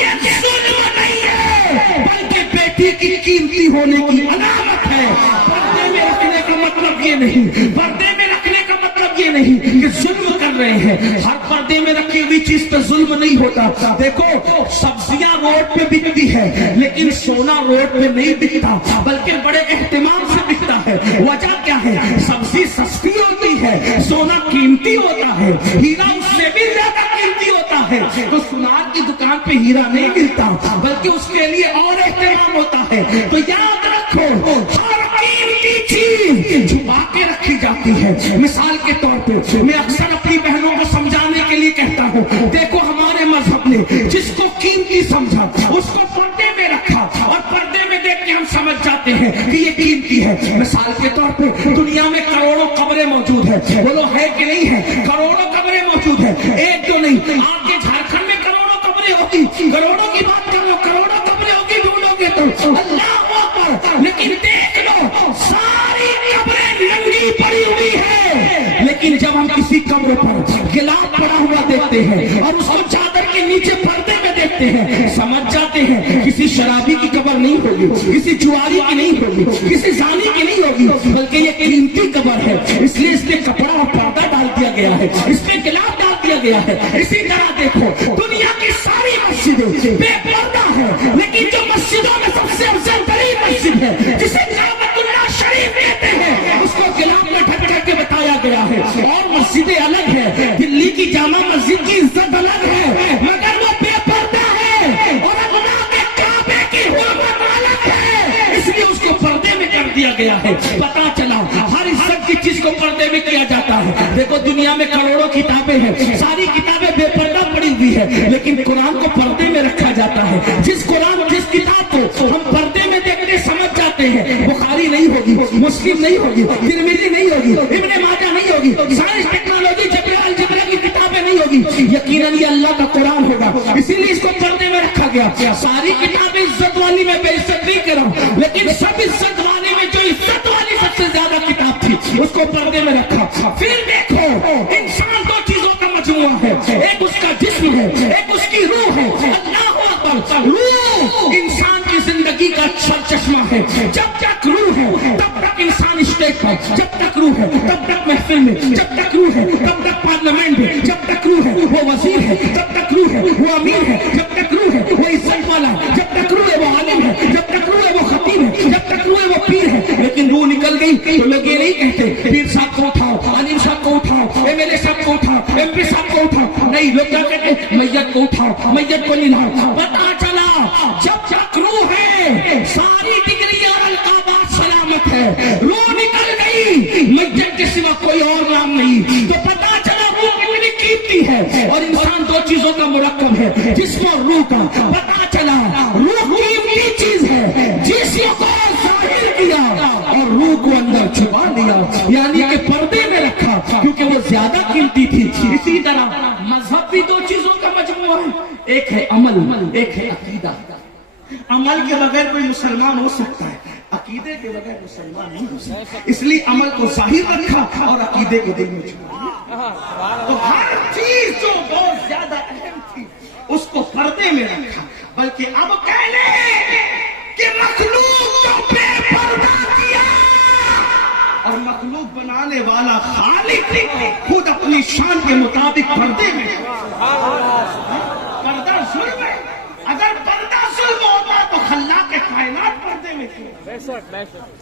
یہ ظلم نہیں ہے بلکہ بیٹی کی قیمتی ہونے کی علامت ہے. پردے میں رکھنے کا مطلب یہ نہیں، پردے میں رکھنے کا مطلب یہ نہیں کہ ظلم کر رہے ہیں. ہر پردے میں رکھی ہوئی چیز پہ ظلم نہیں ہوتا. دیکھو سبزیاں روڈ پہ بکتی ہے لیکن سونا روڈ پہ نہیں بکتا بلکہ بڑے اہتمام سے بکتا ہے. وجہ کیا ہے؟ سبزی سستی ہوتی ہے، سونا قیمتی ہوتا ہے، ہیرا اس سے بھی زیادہ قیمتی ہوتا ہے. تو سونار کی دکان پہ ہیرا نہیں ملتا بلکہ اس کے لیے اور اہتمام ہوتا ہے. تو یاد رکھو ہر قیمتی چیز چھپا کے رکھی جاتی ہے. مثال کے طور پہ میں اکثر اپنی بہنوں کو سمجھانے کے لیے کہتا ہوں، دیکھو ہمارے مذہب نے جس کو قیمتی سمجھا اس کو پردے میں رکھا اور پردے میں دیکھ کے ہم سمجھ جاتے ہیں کہ یہ قیمتی ہے. مثال کے طور پہ دنیا میں کروڑوں قبریں موجود ہیں، بولو ہے کہ نہیں ہے؟ کروڑوں قبریں موجود ہیں، ایک دو نہیں. آپ کے جھارکھنڈ میں کروڑوں قبریں ہوگی، کروڑوں کی بات کر لو، کروڑوں قبریں ہوگی ڈھونڈو گے تو اللہ اکبر. لیکن دیکھ لو ساری قبریں ننگی پڑی ہوئی ہے، لیکن جب ہم کسی قبر پر گلاس پڑا ہوا دیکھتے ہیں اور اس کو چادر کے نیچے پردے میں دیکھتے ہیں سمجھ جاتے ہیں کسی شرابی کی قبر نہیں ہوگی، کسی جواری کی نہیں ہوگی، کسی زانی کی نہیں ہوگی بلکہ یہ قیمتی قبر ہے. اس لیے اس نے کپڑا اور پردہ ڈال دیا گیا ہے، اس میں گلاس ڈال دیا گیا ہے. اسی طرح دیکھو دنیا کی ساری مسجدیں بے پردہ ہے لیکن جو مسجدوں میں سب سے افضل ترین مسجد ہے جسے کعبۃ اللہ شریف کہتے ہیں اس کو گلاس میں ڈھک ڈھک کے بتایا گیا ہے. اور مسجدیں الگ ہے، دلی کی جامع مسجد کی عزت الگ ہے مگر وہ بے پردہ ہے اور اللہ کے کعبے کی حرمت الگ ہے، اس لیے اس کو پردے میں کر دیا گیا ہے. پتا چلا ہر عزت کی چیز کو پردے میں کیا جاتا ہے. دیکھو دنیا میں کروڑوں کتابیں ہیں، ساری کتابیں بے پردہ پڑی ہوئی ہے لیکن قرآن کو پردے میں رکھا جاتا ہے. جس کتاب کو ہم پردے میں دیکھتے سمجھ جاتے ہیں بخاری نہیں ہوگی، مسلم نہیں ہوگی, ترمذی نہیں ہوگی, ابن ماجہ نہیں ہوگی, سائنس ٹیکنالوجی الجبرا کی کتابیں نہیں ہوگی, یقیناً یہ اللہ کا قرآن ہوگا. اسی لیے اس کو پڑھنے میں رکھا گیا. ساری کتابیں عزت والی میں بے عزت نہیں کروں, لیکن سب عزت والی میں جو عزت والی سب سے زیادہ کتاب تھی اس کو پردے میں رکھا. پھر دیکھو انسان دو چیزوں کا مجموعہ ہے, ایک اس کا جسم ہے, ایک اس کی روح ہے. اللہ اکبر. روح انسان کی زندگی کا چشمہ ہے. جب تک روح ہے تب تک انسان اسٹیج پر, جب تک روح ہے تب تک محفل میں, جب تک روح ہے تب تک پارلیمنٹ میں, جب تک روح ہے وہ وزیر ہے, جب تک روح ہے وہ امیر ہے, جب تک روح ہے وہ عزت والا ہے, جب تک روح ہے وہ عالم ہے, جب تک روح ہے وہ خطیب ہے, جب تک روح ہے وہ پیر ہے. لیکن روح نکل گئی تو لوگ یہ نہیں کہتے پیر صاحب کو اٹھاؤ, عالم صاحب کو اٹھاؤ, ایم ایل اے صاحب کو اٹھاؤ, ایم پی صاحب کو اٹھاؤ. نہیں, لوگ کیا کہتے میت کو اٹھاؤ, میت کو نلاؤ. پتا چلا جب تک روح ہے ساری ڈگری اور القابات سلامت ہے. روح نکل گئی میت کے سوا کوئی اور نام نہیں. تو پتا چلا روح کتنی قیمتی ہے. اور انسان دو چیزوں کا مرکب ہے, جسم اور روح کا. پتا چلا روح قیمتی چیز ہے, جسم کو ظاہر کیا اور روح کو اندر چھپا دیا, یعنی کہ پردے میں رکھا کیونکہ وہ زیادہ قیمتی تھی. اسی طرح مذہب بھی دو چیزوں کا مجموعہ ہے, ایک ہے عمل, ایک ہے عقیدہ. عمل کے بغیر کوئی مسلمان ہو سکتا ہے, عقیدے کے بغیر مسلمان نہیں ہو سکتا. اس لیے عمل کو ظاہر رکھا اور عقیدے کو دل میں چھپا. تو ہر چیز جو بہت زیادہ اہم تھی اس کو پردے میں رکھا. بلکہ اب کہنے کہ مخلوق کو بے پردہ کیا, اور مخلوق بنانے والا خالق خود اپنی شان کے مطابق پردے میں. پردہ ظلم ہے. اگر پردہ ظلم ہوتا تو خلاق کائنات پردے میں تھی.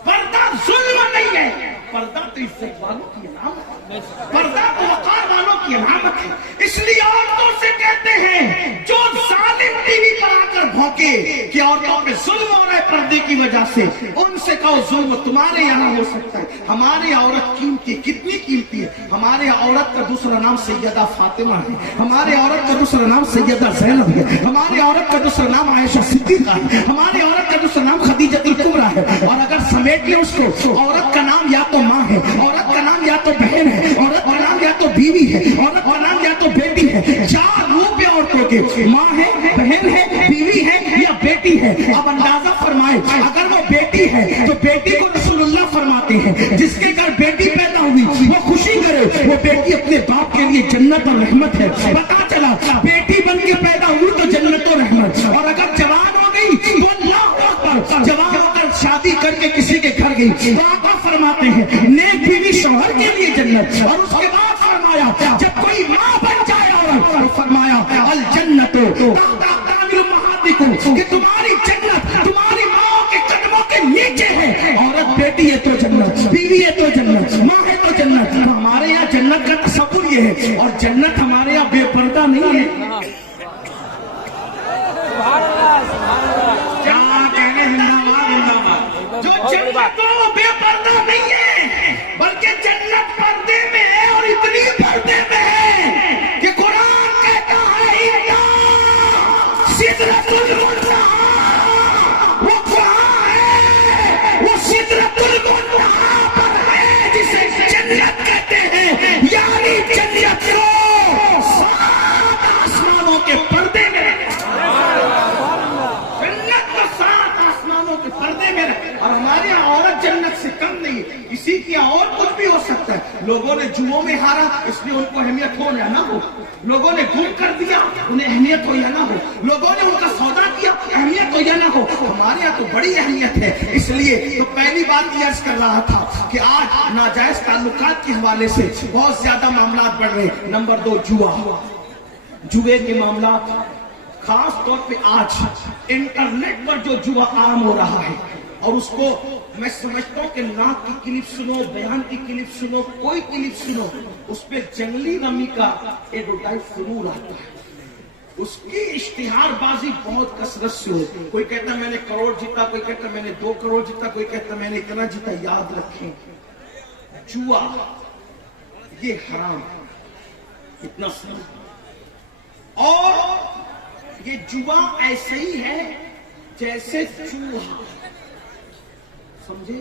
پردہ ظلم نہیں ہے, پردہ تو عزت والوں کی علامت ہے, پردہ تو وقار والوں کی علامت ہے. اس لیے عورتوں سے کہتے ہیں جو ظالم ٹی وی پر آ کر بھونکے کہ عورتوں پہ ظلم ہو رہا ہے پردے کی وجہ سے, ان سے کہو ظلم تمہارے یہاں ہو سکتا ہے, ہمارے عورت قیمتی, کتنی قیمتی ہے. ہمارے عورت کا دوسرا نام سیدہ فاطمہ ہے, ہمارے عورت کا دوسرا نام سیدہ زینب ہے, ہمارے عورت کا دوسرا نام عائشہ صدیقہ ہے, ہماری عورت کا دوسرا نام خدیجہ الکبریٰ ہے. اور اگر سمیٹ لیں اس کو, عورت کا نام یا تو ماں ہے, عورت کا نام یا تو بہن ہے, عورت کا نام یا تو بیوی ہے, عورت کا نام یا تو بیٹی ہے. چار روپ ہے عورتوں کے, ماں ہے, بہن ہے, بیوی ہے یا بیٹی ہے. اب اندازہ فرمائے اگر وہ بیٹی ہے تو بیٹی کو رسول اللہ فرماتے ہیں جس کے گھر بیٹی پیدا ہوئی وہ خوشی کرے, وہ بیٹی اپنے باپ کے لیے جنت اور رحمت ہے. پتا چلا بیٹی بن کے پیدا ہوئی تو جنت و رحمت, اور اگر جوان ہو گئی تو اللہ اکبر, جوان ہو کر شادی کر کے کسی کے گھر گئی تو آقا فرماتے ہیں نیک بیوی شوہر کے لیے جنت. اور اس کے بعد فرمایا جب کوئی ماں بن جائے اور فرمایا الجنت تحت اقدام امہاتکم, کہ تمہاری جنت تمہاری ماں کے قدموں کے نیچے ہے. عورت بیٹی ہے تو جنت, بیوی ہے تو جنت, ماں ہے تو جنت. ہمارے یہاں جنت کا تصور یہ ہے, اور جنت ہمارے یہاں بے پردہ نہیں ہے. جو جنت وہ بے پردہ نہیں ہے بلکہ جنت پردے میں ہے, اور اتنی پردے میں ہے کہ قرآن کہتا ہے سدرۃ المنتہی, وہ کہاں ہے, وہ سدرۃ المنتہی پر ہے جسے جنت کہتے ہیں. یعنی جنت کو 7 آسمانوں کے پردے میں رکھا, جنت کو 7 آسمانوں کے پردے میں رکھا. اور ہمارے یہاں عورت جنت سے کم نہیں, اسی کی اور کچھ بھی ہو سکتا ہے. لوگوں نے جوؤں میں ہارا اس لیے ان کو اہمیت ہو یا نہ ہو, لوگوں نے گم کر دیا انہیں اہمیت ہو یا نہ ہو, لوگوں نے ان کا سودا کیا اہمیت ہو یا نہ ہو. ہمارے یہاں تو بڑی اہمیت ہے. اس لیے تو پہلی بات یہ عرض کر رہا تھا کہ آج ناجائز تعلقات کے حوالے سے بہت زیادہ معاملات بڑھ رہے. نمبر 2 جوا, جوئے کے معاملات, خاص طور پہ آج انٹرنیٹ پر جو جوا عام ہو رہا ہے, اور اس کو میں سمجھتا ہوں کہ نعت کی کلپ سنو, بیان کی کلپ سنو, کوئی کلپ سنو, اس پہ جنگلی رمی کا ایڈورٹائز ضرور آتا ہے. اس کی اشتہار بازی بہت کثرت سے ہوتی ہے. کوئی کہتا ہے میں نے کروڑ جیتا, کوئی کہتا ہے میں نے 2 کروڑ جیتا, کوئی کہتا ہے میں نے اتنا جیتا. یاد رکھیں جوا یہ حرام اتنا سن, اور یہ جوا ایسے ہی ہے جیسے چوہا, سمجھے,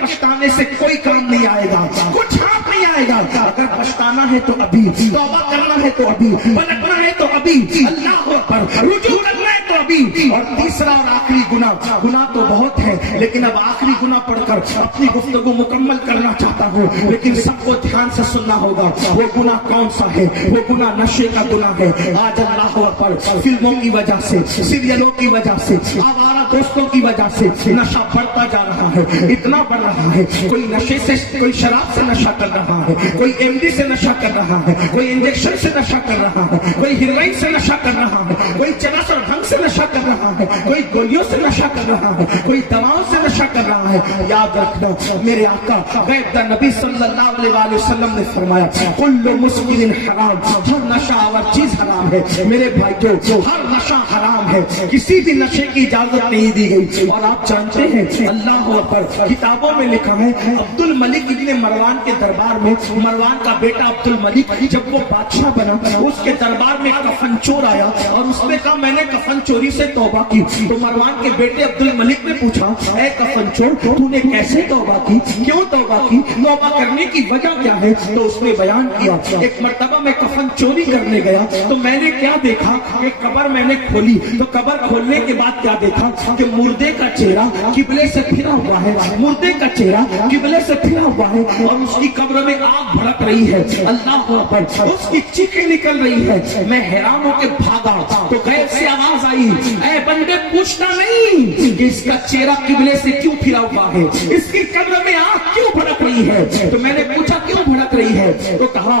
پچھتانے سے کوئی کام نہیں آئے گا, کچھ ہاتھ نہیں آئے گا. اگر پچھتانا ہے تو ابھی, توبہ کرنا ہے تو ابھی, پلٹنا ہے تو ابھی, اللہ اکبر, رجوع کرنا ہے تو ابھی. اور تیسرا اور آخری گناہ تو بہت ہے, لیکن اب آخری گناہ پڑھ کر اپنی گفتگو مکمل کرنا چاہتا ہوں, لیکن سب کو دھیان سے سننا ہوگا. وہ گناہ کون سا ہے؟ وہ گناہ نشے کا گناہ ہے. آج اللہ اکبر, فلموں کی وجہ سے, سیریلوں کی وجہ سے, آوارہ دوستوں کی وجہ سے نشہ بڑھتا جا رہا ہے, اتنا بڑھ رہا ہے. کوئی نشے سے, کوئی شراب سے نشہ کر رہا ہے, کوئی ایم ڈی سے نشہ کر رہا ہے, کوئی انجیکشن سے نشہ کر رہا ہے, کوئی ہیروئن سے نشہ کر رہا ہے, کوئی چرس اور بھنگ سے نشہ کر رہا ہے, کوئی گولیوں سے نشہ کر رہا ہے, کوئی دواؤں سے نشہ کر رہا ہے. یاد رکھنا, میرے آقا غیب نبی صلی اللہ علیہ وآلہ وسلم نے فرمایا, کل مسکر حرام, ہر نشہ آور چیز حرام ہے. میرے بھائیو, ہر نشہ حرام ہے, کسی بھی نشے کی اجازت نہیں دی گئی. اور آپ جانتے ہیں, اللہ اکبر, کتابوں میں لکھا ہے, عبد الملک ابن مروان کے دربار میں, مروان کا بیٹا عبد الملک جب وہ بادشاہ بنا, اس کے دربار میں کفن چور آیا اور اس نے کہا میں نے کفن چوری سے توبہ کی. تو مروان کے بیٹے عبد الملک نے پوچھا, اے کفن چور, تو نے کیسے توبہ کی, کیوں توبہ کی, توبہ کرنے کی وجہ کیا ہے؟ تو اس نے بیان کیا, ایک مرتبہ میں کفن چوری کرنے گیا تو میں نے کیا دیکھا, ایک قبر میں نے کھولی, تو قبر کھولنے کے بعد کیا دیکھا کہ مردے کا چہرہ قبلے سے پھرا ہوا ہے, مردے کا چہرہ قبلے سے پھرا ہوا ہے, اور اس کی قبر میں آگ بھڑک رہی ہے. اللہ اکبر, اس کی چیخیں نکل رہی ہے. میں حیران ہو کے بھاگا تو غیب سے آواز آئی, اے بندے پوچھنا نہیں کہ اس کا چہرہ قبلے سے کیوں پھرا ہوا ہے, اس کی قبر میں آگ کیوں بھڑک رہی ہے. تو میں نے پوچھا کیوں بھڑک رہی ہے, تو کہا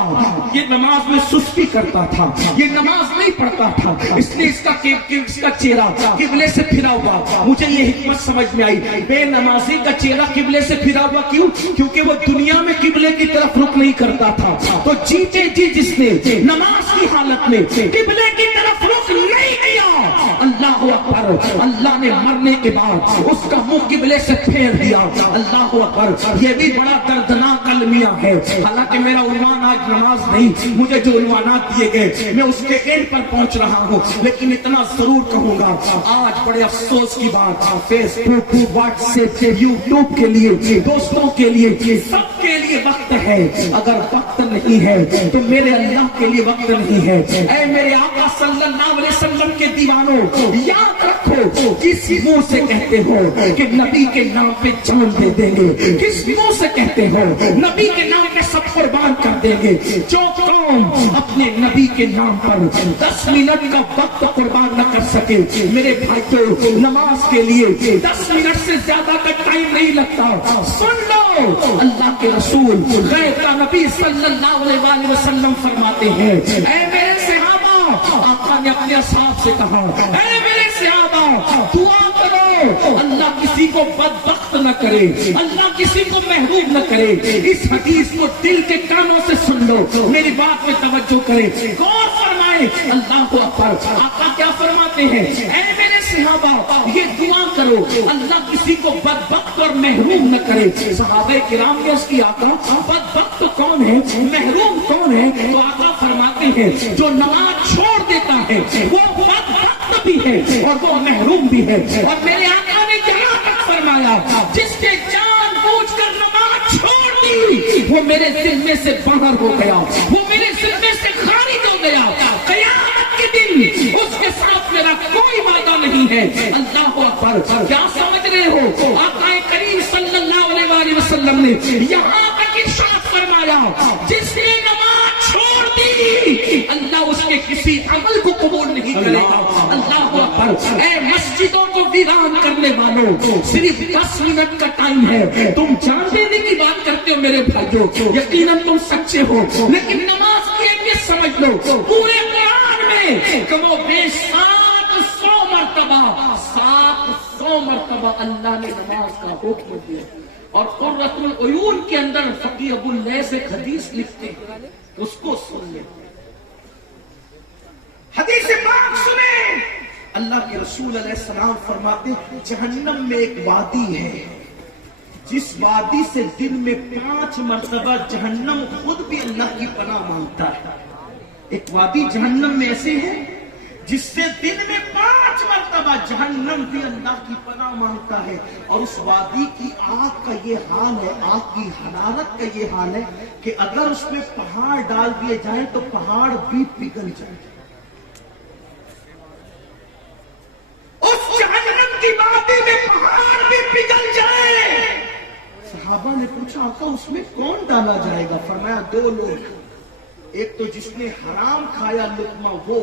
یہ نماز میں سستی کرتا تھا, یہ نماز نہیں پڑھتا تھا, اس لیے اس کا چہرہ قبلے سے پھرا ہوا. مجھے یہ حکمت سمجھ میں آئی, بے نمازی کا چہرہ قبلے سے پھرا ہوا کیوں؟ کیونکہ وہ دنیا میں قبلے کی طرف رخ نہیں کرتا تھا. تو جیتے جی جس نے نماز کی حالت میں قبلے کی طرف رخ نہیں کیا, اللہ اکبر, اللہ نے مرنے کے بعد اس کا منہ قبلے سے پھیر دیا. اللہ اکبر, یہ بھی بڑا دردناک المیہ ہے. حالانکہ میرا عنوان آج نماز نہیں, مجھے جو عنوانات دیے گئے میں اس کے اینڈ پر پہنچ رہا ہوں, لیکن اتنا ضرور کہوں گا, آج بڑے افسوس کی بات, فیس بک, واٹس ایپ, یوٹیوب کے لیے, دوستوں کے لیے, سب کے لیے وقت ہے. اگر وقت نہیں ہے تو میرے اللہ کے لیے وقت نہیں ہے. اے میرے آقا صلی اللہ علیہ وسلم کے دیوانوں, یاد رکھو, کس منہ سے کہتے ہو کہ نبی کے نام پہ جان دے دیں گے, کس منہ سے کہتے ہو نبی کے نام پہ سب قربان کر دیں گے. جو قوم اپنے نبی کے نام پر 10 منٹ کا وقت قربان نہ کر سکے, میرے بھائیو, نماز کے لیے 10 منٹ سے زیادہ کا ٹائم نہیں لگتا. سن لو, اللہ کے رسول غیب کا نبی صلی اللہ علیہ وسلم فرماتے ہیں, اے میرے صحابہ, آقا نے اپنے اصحاب سے کہا, اے میرے صحابہ, دعا کرو, اللہ کسی کو بدبخت نہ کرے, اللہ کسی کو محروم نہ کرے. اس حدیث کو دل کے کانوں سے سن لو, میری بات میں توجہ کرے, غور فرمائے. اللہ کو اکبر, آقا کیا فرماتے ہیں, اے میرے صحابہ, یہ دعا کرو, اللہ کسی کو بدبخت اور محروم نہ کرے. صحابہ کرام نے اس کی آقا, بدبخت کون ہے, محروم کون ہے؟ تو آقا فرماتے ہیں, جو نماز چھوڑ دیتا ہے وہ بدبخت بھی ہے اور وہ محروم بھی ہے. اور میرے آقا نے یہاں تک فرمایا, جس کے جان بوجھ کر نماز چھوڑ دی وہ میرے ذمے سے باہر ہو گیا, وہ میرے ذمے سے خارج ہو گیا. قیامت کے دن اس کے ساتھ میرا کوئی وعدہ نہیں ہے. اللہ اکبر, کیا سمجھ رہے ہو؟ آقا کریم صلی اللہ علیہ وسلم نے یہاں تک ارشاد فرمایا, جس نے نماز چھوڑ دی اللہ اس کے کسی عمل کو قبول نہیں کرے گا. اللہ اکبر, اے مسجدوں کو ویران کرنے والوں, صرف 10 منٹ کا ٹائم ہے. تم جان دینے کی بات کرتے ہو میرے بھائیو, یقیناً تم سچے ہو, لیکن نماز کی اہمیت سمجھ لو. پورے قرآن میں کم و بیش 700 مرتبہ اللہ نے نماز کا حکم دیا. اور قرۃ العیون کے اندر فقیہ ابو اللیث ایک حدیث لکھتے ہیں, اس کو سن لیں. حدیث پاک سنیں, اللہ کے رسول علیہ السلام فرماتے ہیں, جہنم میں ایک وادی ہے, جس وادی سے دن میں 5 مرتبہ جہنم خود بھی اللہ کی پناہ مانگتا ہے. ایک وادی جہنم میں ایسے ہے جس سے دن میں 5 مرتبہ جہنم بھی اللہ کی پناہ مانگتا ہے. اور اس وادی کی آگ کا یہ حال ہے, آگ کی حرارت کا یہ حال ہے کہ اگر اس میں پہاڑ ڈال دیے جائیں تو پہاڑ بھی پگھل جائیں. اس جہنم کی وادی میں پہاڑ بھی پگھل جائیں. صحابہ نے پوچھا آقا اس میں کون ڈالا جائے گا؟ فرمایا دو لوگ, ایک تو جس نے حرام کھایا لقمہ وہ,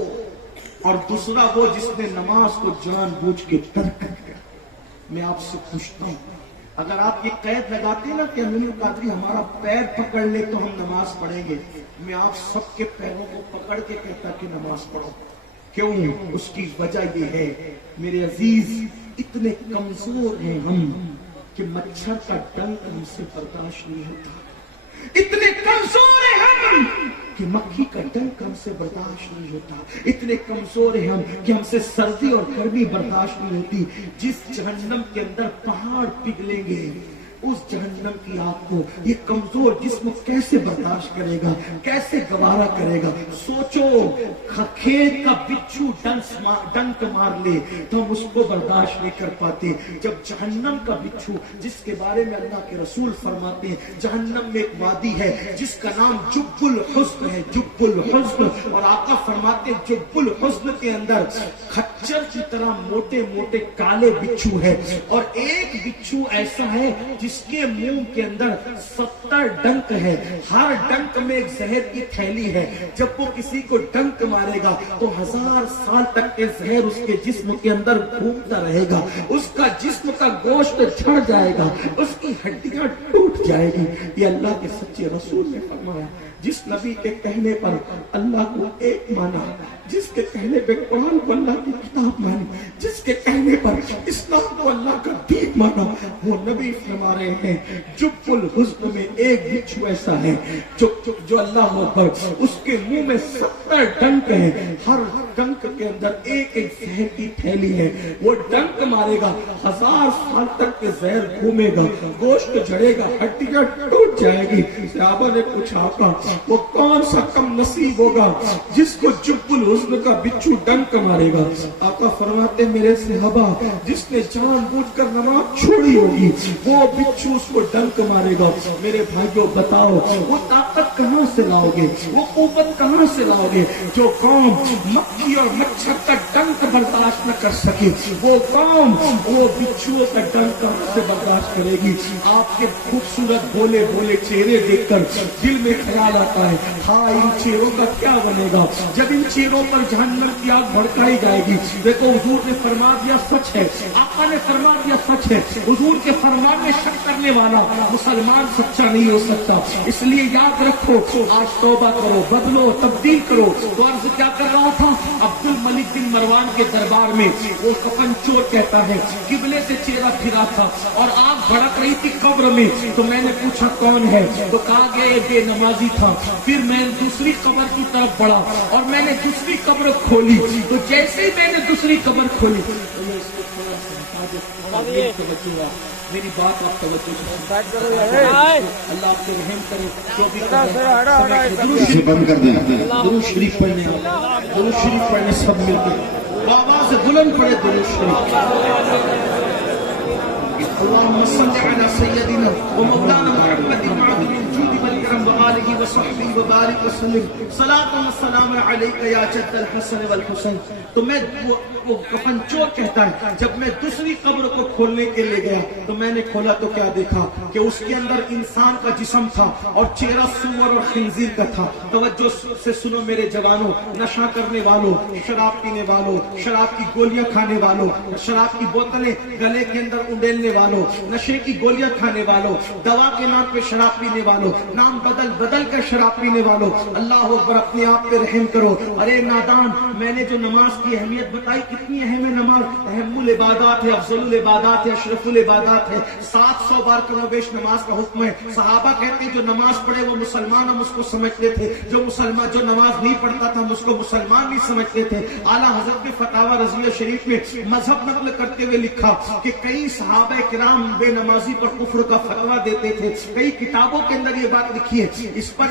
اور دوسرا وہ جس نے نماز کو جان بوجھ کے ترک کر دیا. میں آپ سے پوچھتا ہوں, اگر آپ یہ قید لگاتے نا کہ امین القادری ہمارا پیر پکڑ لے تو ہم نماز پڑھیں گے, میں آپ سب کے پیروں کو پکڑ کے کہتا کہ نماز پڑھو. کیوں؟ اس کی وجہ یہ ہے میرے عزیز, اتنے کمزور ہیں ہم کہ مچھر کا ڈنک ہم سے برداشت نہیں ہوتا. اتنے کمزور ہیں ہم کہ مکھی کا ڈنک ہم سے برداشت نہیں ہوتا. اتنے کمزور ہیں ہم کہ ہم سے سردی اور گرمی برداشت نہیں ہوتی. جس جہنم کے اندر پہاڑ پگھلیں گے اس جہنم کی آگ کو یہ کمزور جسم کیسے برداشت کرے گا, کیسے گوارا کرے گا؟ سوچو, کھیت کا بچھو ڈنک مار لے تو ہم اس کو برداشت نہیں کر پاتے. جب جہنم کا بچھو, جس کے بارے میں اللہ کے رسول فرماتے ہیں جہنم میں ایک وادی ہے جس کا نام جب الحزن ہے, جب الحزن, اور آقا فرماتے ہیں جب الحزن کے اندر خچر کی طرح موٹے موٹے کالے بچھو ہے, اور ایک بچھو ایسا ہے جس کے منہ کے اندر 70 ڈنک ہے. ہر ڈنک میں ایک زہر کی تھیلی ہے. جب وہ کسی کو ڈنک مارے گا تو 1000 سال تک کے زہر اس کے جسم کے اندر گھومتا رہے گا. اس کا جسم کا گوشت جھڑ جائے گا, اس کی ہڈیاں ٹوٹ جائے گی. یہ اللہ کے سچے رسول نے فرمایا. جس نبی کے کہنے پر اللہ کو ایک مانا, جس کے کہنے پہ قرآن کو اللہ کی کتاب مانی, جس کے کہنے پر اسلام کو اللہ کا دین مانا, وہ نبی فرما رہے ہیں جب الحزن میں ایک بچھو ایسا ہے جو اللہ اکبر, اس کے منہ میں 70 ڈنک ہیں. ہر ڈنک کے اندر ایک ایک زہر کی تھیلی ہے. وہ ڈنک مارے گا 1000 سال تک کے زہر گھومے گا, گوشت جھڑے گا, ہڈیاں ٹوٹ جائے گی. صحابہ نے پوچھا آقا وہ کون سا کم نصیب ہوگا جس کو جب الحزن کا بچھو ڈنک مارے گا؟ آقا فرماتے میرے صحابہ جس نے جان بوجھ کر نماز چھوڑی ہوگی وہ بچھو اس کو ڈنک مارے گا. میرے بھائیوں بتاؤ وہ طاقت کہاں سے لاؤ گے, وہ قوت کہاں سے لاؤ گے؟ جو قوم مکھی اور مچھر کا ڈنک برداشت نہ کر سکے وہ قوم وہ بچھو کا ڈنک کہاں سے برداشت کرے گی؟ آپ کے خوبصورت بھولے بھولے چہرے دیکھ کر دل میں خیال آتا ہے ہاں ان چہروں کا کیا بنے گا جب ان چہروں پر جہنم کی آگ بھڑکائی جائے گی. دیکھو حضور نے فرما دیا سچ ہے, آقا نے فرما دیا سچ ہے. حضور کے فرمان میں شک کرنے والا مسلمان سچا نہیں ہو سکتا. اس لیے یاد رکھو, آج توبہ کرو, بدلو, تبدیل کرو. تو عرض کیا کر رہا تھا, عبد الملک بن مروان کے دربار میں وہ کفن چور کہتا ہے قبلے سے چہرہ پھرا تھا اور آگ بھڑک رہی تھی قبر میں. تو میں نے پوچھا کون ہے, تو کہا گیا یہ بے نمازی تھا. پھر میں دوسری قبر کی طرف بڑھا اور میں نے دوسری قبر کھولی. تو جیسے ہی میں نے دوسری قبر کھولی میری بات آپ توجہ اللہ آپ کو رحم کرے. جو بھی بند کر دیں. درود شریف پڑھنے, درود شریف پڑھنے سب مل کے آواز بلند پڑھے درود شریف. اللهم صل على سيدنا ومولانا محمد وعلى الجود والكرم وآله وصحبه وبارك وسلم. صلاة والسلام عليك يا جد الحسن والحسين. تو میں وہ کفن چور کہتا ہے جب میں دوسری قبر کو کھولنے کے لیے گیا تو میں نے کھولا تو کیا دیکھا کہ اس کے اندر انسان کا جسم تھا اور چہرہ سور اور خنزیر کا تھا. توجہ سے سنو میرے جوانوں, نشہ کرنے والوں, شراب پینے والوں, شراب کی گولیاں کھانے والوں, شراب کی بوتلیں گلے کے اندر اڈیلنے والوں, نشے کی گولیاں کھانے والوں, دوا کے نام پہ شراب پینے والوں, نام بدل بدل کر شراب پینے والوں, اللہ اکبر اپنے آپ پہ رحم کرو. ارے نادان, میں نے جو نماز کی اہمیت بتائی کتنی اہم ہے نماز. اہم العبادات ہے, افضل العبادات ہے, اشرف العبادات ہے. 700 بار کم و بیش نماز کا حکم ہے. صحابہ کہتے ہیں جو نماز پڑھے وہ مسلمان ہم اس کو سمجھتے تھے, جو نماز نہیں پڑھتا تھا ہم اس کو مسلمان نہیں سمجھتے تھے. اعلیٰ حضرت نے فتاوی رضویہ شریف میں مذہب نقل کرتے ہوئے لکھا کہ کئی صحابہ کرام بے نمازی پر کفر کا فتویٰ دیتے تھے. کئی کتابوں کے اندر یہ بات لکھی ہے. اس پر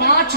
5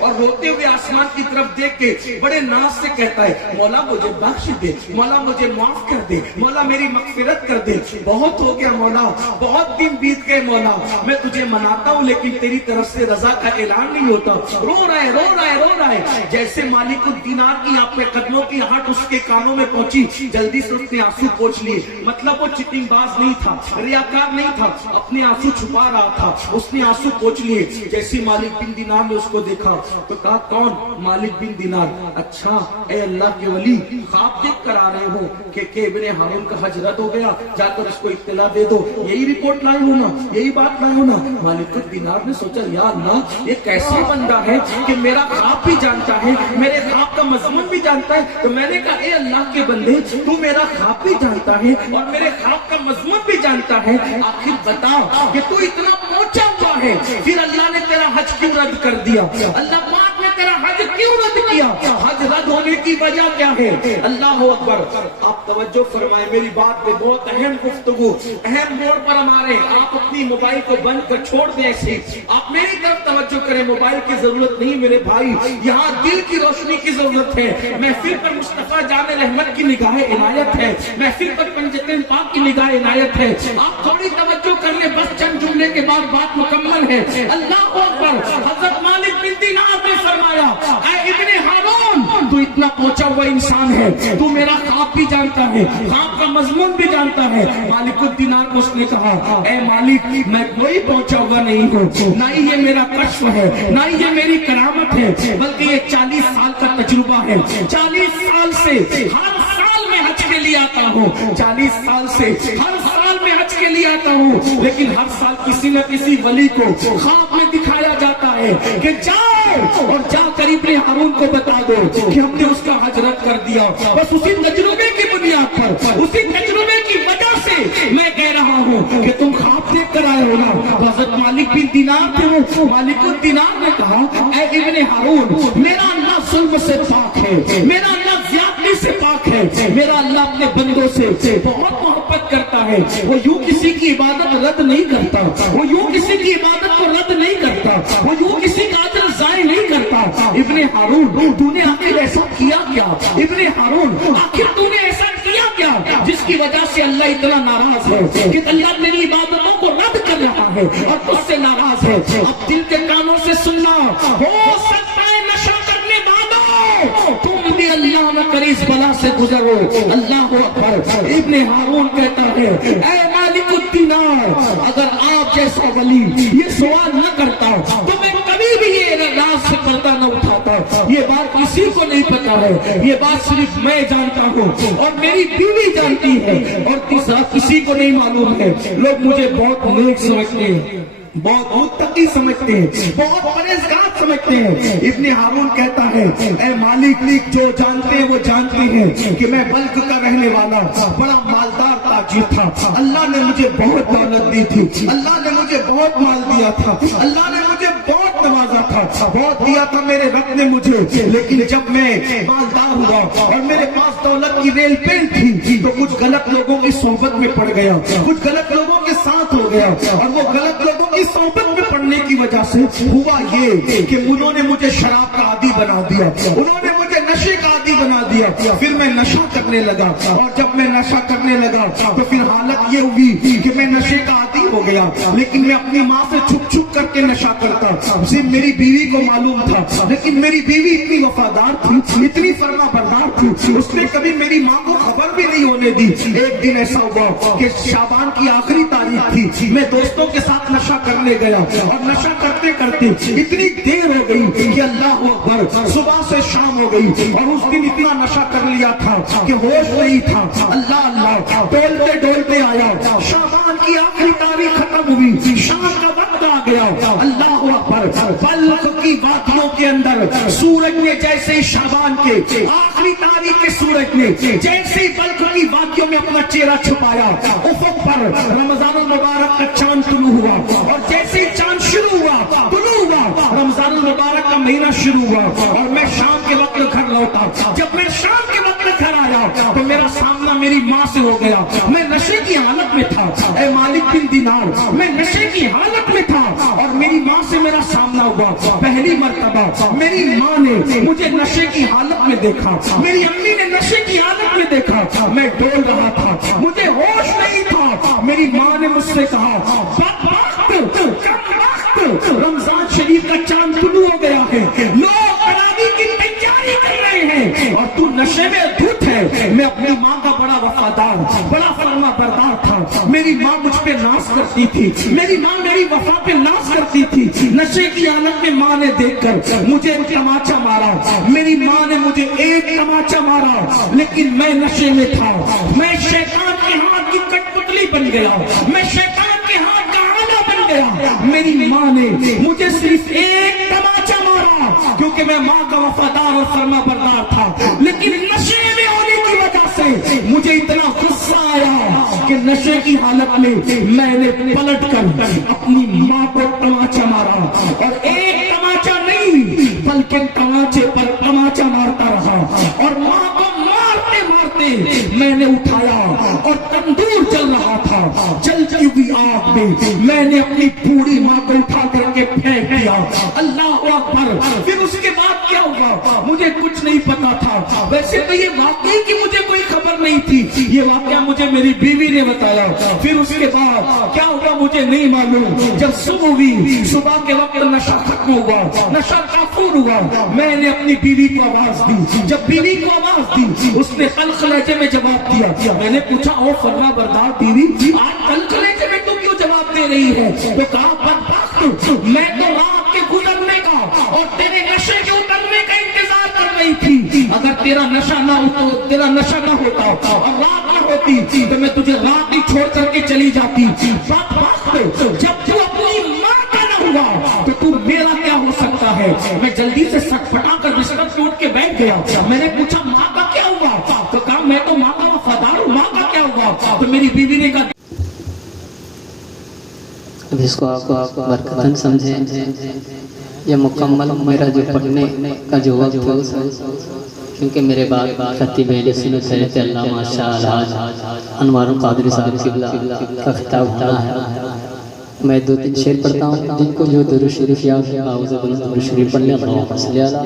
اور روتے ہوئے آسمان کی طرف دیکھ کے بڑے ناز سے کہتا ہے مولا مجھے بخش دے، مولا مجھے معاف کر دے، مولا میری مغفرت کر دے، بہت ہو گیا مولا، بہت دن بیت گئے مولا، میں تجھے مناتا ہوں لیکن تیری طرف سے رضا کا اعلان نہیں ہوتا۔ رو رہا ہے رو رہا ہے رو رہا ہے۔ جیسے مالک الدینار کی آپ کے قدموں کی ہٹ اس کے کانوں میں پہنچی، جلدی سے اس نے آنسو پوچھ لیے۔ مطلب وہ چٹنگ باز نہیں تھا، ریاکار نہیں تھا، اپنے آنسو چھپا رہا تھا، اس نے آنسو پوچھ لیے۔ جیسے مالک بن دینار نے اس کو دیکھا تو کہا کون؟ مالک بن دینار۔ اچھا اے اللہ کے ولی، خواب دیکھ کر آ رہے ہو کہ ابن ہارون کا حج رد ہو گیا، جا کر اس کو اطلاع دے دو، یہی رپورٹ لائے ہو نا، یہی بات لائے ہو نا۔ مالک الدینار نے سوچا یا اللہ یہ کیسا بندہ ہے کہ میرا خواب بھی جانتا ہے، میرے خواب کا مضمون بھی جانتا ہے۔ تو میں نے کہا اے اللہ کے بندے، تو میرا خواب بھی جانتا ہے اور میرے خواب کا مضمون بھی جانتا ہے، آخر بتا کہ تو اتنا پہنچا ہوا ہے، پھر اللہ نے تیرا حج کیوں رد کر دیا؟ اللہ پاک نے تیرا حج کیوں رد کیا؟ حج رد ہونے کی وجہ کیا ہے؟ اللہ اکبر۔ آپ توجہ فرمائیں میری بات پہ، بہت اہم گفتگو، اہم موڑ پر ہمارے۔ آپ اپنی موبائل کو بند کر چھوڑ دیں ایسے، آپ میری طرف توجہ کریں۔ موبائل کی ضرورت نہیں میرے بھائی، یہاں دل کی روشنی کی ضرورت ہے۔ محفل پر مصطفیٰ جان رحمت کی نگاہ عنایت ہے، محفل پر پنجتین پاک کی نگاہ عنایت ہے۔ آپ تھوڑی توجہ کر لیں، بس چند جملے کے بعد بات مکمل ہے۔ اللہ اکبر۔ حضرت مالک بن دینار نے فرمایا اے ابن ہارون، تو اتنا پہنچا ہوا انسان ہے، تو میرا خواب بھی جانتا ہے، خواب کا مضمون بھی جانتا ہے۔ مالک الدینار کو اس نے کہا اے مالک، میں کوئی پہنچا ہوا نہیں ہوں، نہ ہی یہ میرا کشف ہے، نہ ہی یہ میری کرامت ہے، بلکہ یہ 40 سال کا تجربہ ہے۔ 40 سال سے ہر سال میں حج کے لیے آتا ہوں، 40 سال سے ہر سال میں حج کے لیے آتا ہوں، لیکن ہر سال کسی نہ کسی ولی کو خواب میں دکھایا جاتا ہے کہ جاؤ اور جا کر ابن ہارون کو بتا دو کہ ہم نے اس کا حج رد کر دیا۔ بس اسی تجربے کی بنیاد پر، اسی تجربے کی وجہ سے میں کہہ رہا ہوں کہ تم خواب دیکھ کر آئے ہو نا۔ حضرت مالک بن دینار تھے، وہ مالک الدینار نے کہا اے ابن ہارون، میرا اللہ ظلم سے پاک ہے، میرا اللہ زیادتی سے پاک ہے، میرا اللہ اپنے بندوں سے بہت محبت کرتا ہے، وہ یوں کسی کی عبادت رد نہیں کرتا، وہ یوں کسی کی عبادت کو رد نہیں کرتا، وہ یوں کسی کا اجر ضائع نہیں کرتا۔ ابن ہارون تو نے آخر ایسا کیا کیا؟ ابن ہارون آخر تو نے ایسا کیا کیا جس کی وجہ سے اللہ اتنا ناراض ہے کہ اللہ تیری عبادتوں کو رد کر رہا ہے اور تجھ سے ناراض ہے؟ اب دل کے کانوں سے سننا، ہو سکتا ہے نشہ کرنے والوں تم بھی اللہ نہ کرے اس بلا سے گزرو۔ اللہ اکبر۔ ابن ہارون کہتا ہے اے مالک الدینار، اگر آپ جیسا ولی یہ سوال نہ کرتا تو میں کبھی بھی یہ راز سے پردہ نہ اٹھاتا۔ یہ بات کسی کو نہیں پتا ہے، یہ بات صرف میں جانتا ہوں اور میری بیوی جانتی ہے اور تیسرا کسی کو نہیں معلوم ہے۔ لوگ مجھے بہت نیک سمجھتے ہیں، بہت متقی سمجھتے ہیں، بہت پرہیزگار سمجھتے ہیں۔ ابن ہارون کہتا ہے اے مالک، جو جانتے ہیں وہ جانتے ہیں کہ میں بلخ کا رہنے والا بڑا مالدار تاجر تھا، اللہ نے مجھے بہت دولت دی تھی، اللہ نے مجھے بہت مال دیا تھا، اللہ نے مجھے بہت نوازا تھا، بہت دیا تھا میرے رب نے مجھے، لیکن جب میں مالدار ہوا اور میرے پاس دولت کی ریل پین تھی تو کچھ غلط لوگوں کی صحبت میں پڑ گیا، کچھ غلط لوگوں کے ساتھ ہو گیا، اور وہ غلط لوگوں کی صحبت میں پڑنے کی وجہ سے ہوا یہ کہ انہوں نے مجھے شراب کا عادی بنا دیا، انہوں نے مجھے نشے کا عادی بنا دیا، پھر میں نشہ کرنے لگا، اور جب میں نشہ کرنے لگا تو پھر حالت یہ ہوئی کہ میں نشے کا عادی ہو گیا، لیکن میں اپنی ماں سے چھپ چھپ کر کے نشہ کرتا، صرف میری بیوی کو معلوم تھا، لیکن میری بیوی اتنی وفادار تھی، اتنی فرما بردار تھی، اس نے کبھی میری ماں کو خبر بھی نہیں ہونے دی۔ ایک دن ایسا ہوا کہ شعبان کی آخری تاریخ تھی، میں دوستوں کے ساتھ نشہ کرنے گیا اور نشہ کرتے کرتے اتنی دیر ہو گئی کہ اللہ اکبر، صبح سے شام ہو گئی، اور اس دن اتنا نشہ کر لیا تھا کہ ہوش نہیں تھا۔ اللہ اللہ ڈولتے ڈولتے آیا، شعبان کی آخری تاریخ ختم ہوئی، شام کا وقت آ گیا، اللہ اکبر۔ بلخ کی وادیوں کے اندر سورج نے جیسے شعبان کے آخری تاریخ کے سورج نے جیسے بلخ کی وادیوں میں اپنا چہرہ چھپایا، افق پر رمضان المبارک کا چاند طلوع ہوا، اور جیسے ہی چاند شروع ہوا، طلوع ہوا، رمضان المبارک کا مہینہ شروع ہوا، اور میں شام کے وقت گھر لوٹا۔ جب میں شام کے وقت گھر آیا تو میرا سامنا میری ماں سے ہو گیا. میں نشے کی حالت میں تھا اے مالک بن دینار, میں نشے کی حالت میں تھا اور میری ماں سے میرا سامنا ہوا. پہلی مرتبہ میری ماں نے مجھے نشے کی حالت میں دیکھا, میری امی نے نشے کی حالت میں دیکھا. میں ڈول رہا تھا, مجھے ہوش نہیں تھا. میری ماں نے مجھ سے کہا رمضان شریف کا چاند طلوع ہو گیا ہے, لوگ تراویح کی تیاری کر رہے ہیں اور تو نشے میں دھت ہے. میں اپنی ماں کا بڑا وفادار, بڑا فرما بردار تھا. میری ماں مجھ پہ ناز کرتی تھی, میری ماں میری وفا پہ ناز کرتی تھی. نشے کی حالت میں ماں نے دیکھ کر مجھے ایک تماچا مارا. میری ماں نے مجھے ایک تماچا مارا, لیکن میں نشے میں تھا. میں شیطان کے ہاتھ کی کٹ پتلی بن گیا, میں شیطان کے ہاتھ کا آلہ بن گیا. میری ماں نے مجھے صرف ایک تماچا مارا کیونکہ میں ماں کا وفادار اور فرما بردار تھا, لیکن نشے میں ہونے کی وجہ سے مجھے اتنا غصہ آیا کہ نشے کی حالت میں نے پلٹ کر اپنی ماں کو تماچا مارا. اور ایک تماچا نہیں بلکہ تماچے پر تماچا مارتا رہا اور ماں کو مارتے مارتے میں نے اٹھایا اور تندور چل رہا تھا, جلتی ہوئی آگ میں نے اپنی بوڑھی ماں کو اٹھا کر کے پھینک دیا. اللہ اکبر. پھر اس کے بعد کیا ہوا مجھے کچھ نہیں پتا تھا. ویسے تو یہ واقعی کی مجھے کوئی خبر نہیں تھی, یہ واقعہ مجھے میری بیوی نے بتایا. پھر اس کے بعد کیا ہوا مجھے نہیں معلوم. جب صبح ہوئی, صبح کے وقت نشہ ختم ہوا, نشہ کافور ہوا, میں نے اپنی بیوی کو آواز دی. جب بیوی کو آواز دی اس نے تلخ لہجے میں جواب دیا. میں نے پوچھا او فرما بردار بیوی, آج تلخ لہجے میں تو کیوں جواب دے رہی ہے؟ تو کہا بدبخت, میں تو رات کے گزرنے کا اور تیرے نشے کے اترنے کا انتظار کر رہی تھی. اگر تیرا نشہ نہ ہوتا اور رات نہ ہوتی تو میں تجھے رات ہی چھوڑ کر کے چلی جاتی. بدبخت, جب تو اپنی ماں کا نہ ہوا تو تو میرا کیا ہو سکتا ہے؟ میں جلدی سے سٹ پٹا کر بستر سے اٹھ کے بیٹھ گیا. میں نے پوچھا ماں کا کیا ہوا؟ تو کہا میں تو ماں کا وفادار ہوں, ماں کا کیا ہوا؟ تو میری بیوی نے کہا اب اس کو آپ برکتاً سمجھیں. یہ مکمل میرا جو پڑھنے کا جو وقت ہے, کیونکہ میرے بعد خطیب اہل سنت حضرت علامہ شاہ الحاج انوار القادری صاحب قبلہ کا خطاب ہونا ہے. میں 2-3 شعر پڑھتا ہوں, جن کو جو درود شریف یاد ہے آواز بلند درود شریف پڑھ لیں. اللہم صلی علی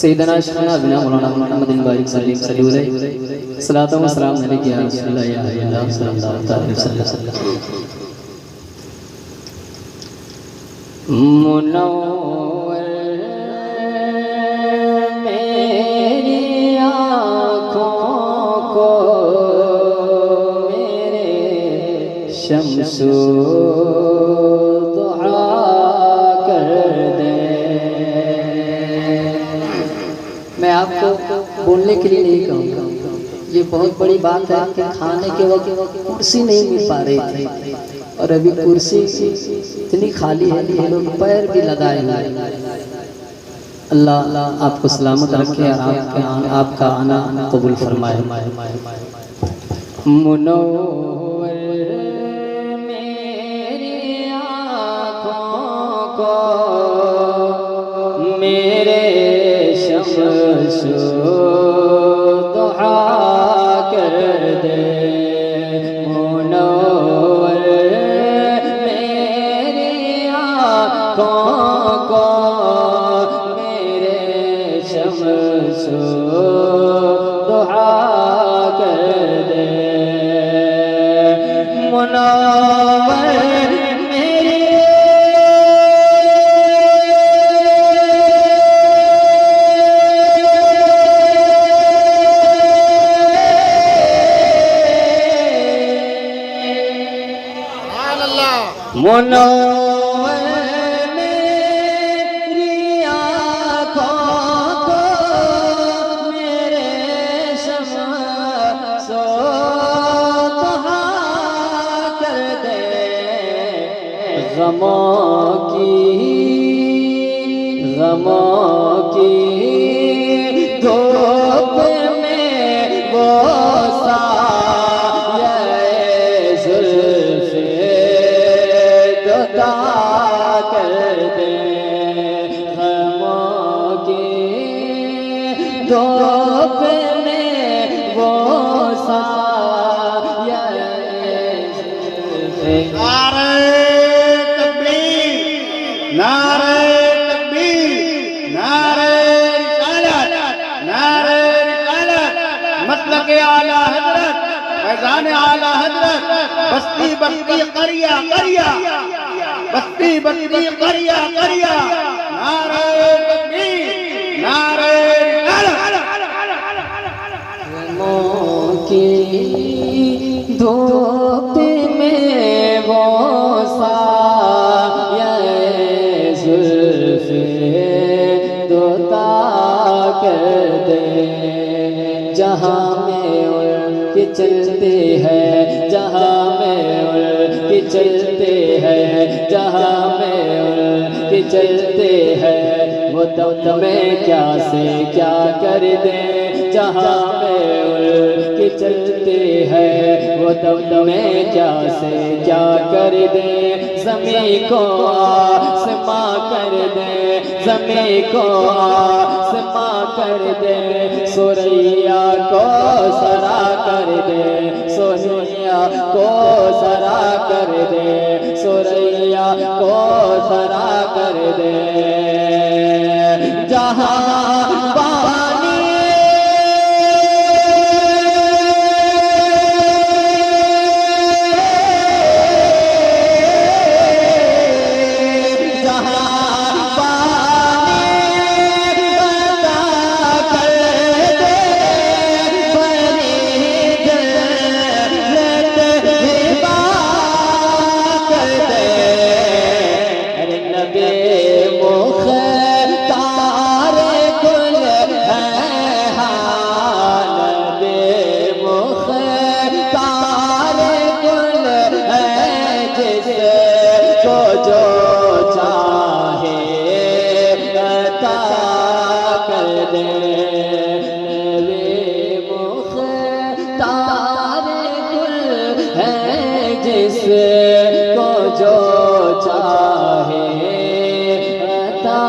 سیدنا شیخنا بنا مولانا محمد بارک صلی اللہ علیہ صلاۃ و سلام علیک یا رسول اللہ یا حبیب اللہ صلی اللہ علیہ وسلم. منور میری آنکھوں کو میرے شمس دعا کر دے. میں آپ کو بولنے کے لیے نہیں کہوں گا, یہ بہت بڑی بات ہے کہ کھانے کے وقت کرسی نہیں مل پا رہی تھی اور ابھی کرسی اتنی خالی ہے کہ لوگ پیر بھی لگائے ہوئے. اللہ آپ کو سلامت رکھے اور آپ کا آنا قبول فرمائے. منور میری آنکھوں کو میرے شمس دعا کر دے. منور میری آنکھوں کو میرے شمس دعا کر دے. منور منور میری آنکھوں کو میرے شمس دعا کر دے. غموں کی دھوپ میں وہ سایہ زلف عطا کر دے. غموں کی دھوپ میں نعرہ تکبیر، نعرہ رسالت، نعرہ رسالت، مسلک اعلیٰ حضرت، فیضان اعلیٰ حضرت، بستی بستی قریہ قریہ، بستی بستی قریہ قریہ، نعرہ تکبیر، نعرہ کی دھوپ میں وہ سایہ زلف دوتا کر دے، جہاں میں اڑ کے چلتے ہیں، جہاں میں اڑ کے چلتے ہیں، جہاں میں اڑ کے چلتے ہیں، وہ دم میں کیا سے کیا کر دیں، جہاں میں اڑ کے چلتے ہیں، وہ دم میں کیا سے کیا کر دیں، زمین کو آسماں کر دیں، زمین کو آسماں کر دیں، سوریا کو سرا کر دیں، سوریا کو سرا کر دیں، سوریا کو سرا کر دیں، جہاں جس کو جو چاہے عطا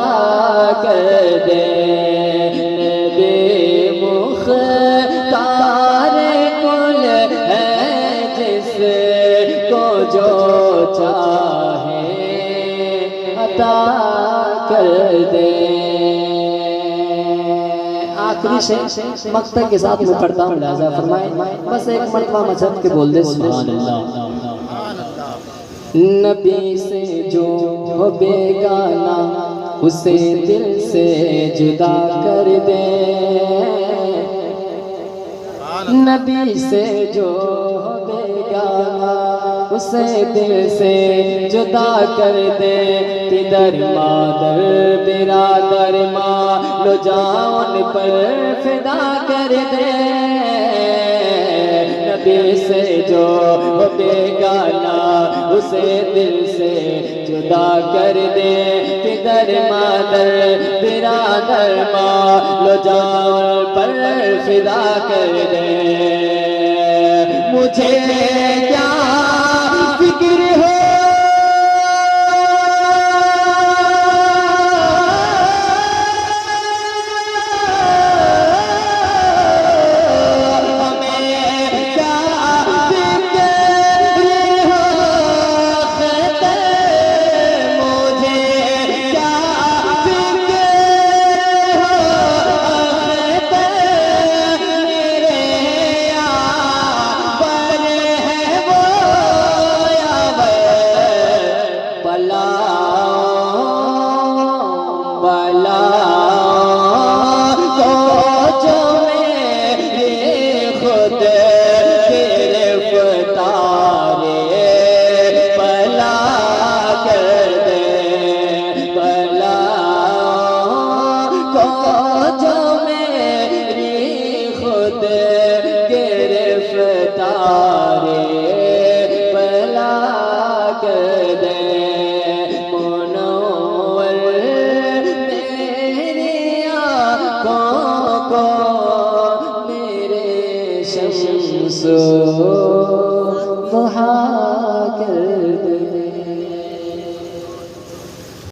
کر دے، نبی مختار کل ہے، جس کو جو چاہے عطا کر دے۔ آخری شعر مقطع کے ساتھ میں پڑھتا ہوں، لہذا فرمائیں بس ایک مرتبہ مچھت کے بول دے سبحان اللہ۔ نبی سے جو ہو بیگانہ اسے دل سے جدا کر دے، نبی سے جو ہو بیگانہ اسے دل سے جدا کر دے، پدر مادر برادر ماں لو جان پر فدا کر دے، نبی سے جو ہو بیگانہ اسے دل سے جدا کر دے، پدر مادر برادر ماں لو جان پر فدا کر دے، مجھے کیا فکر ہو ضحا کر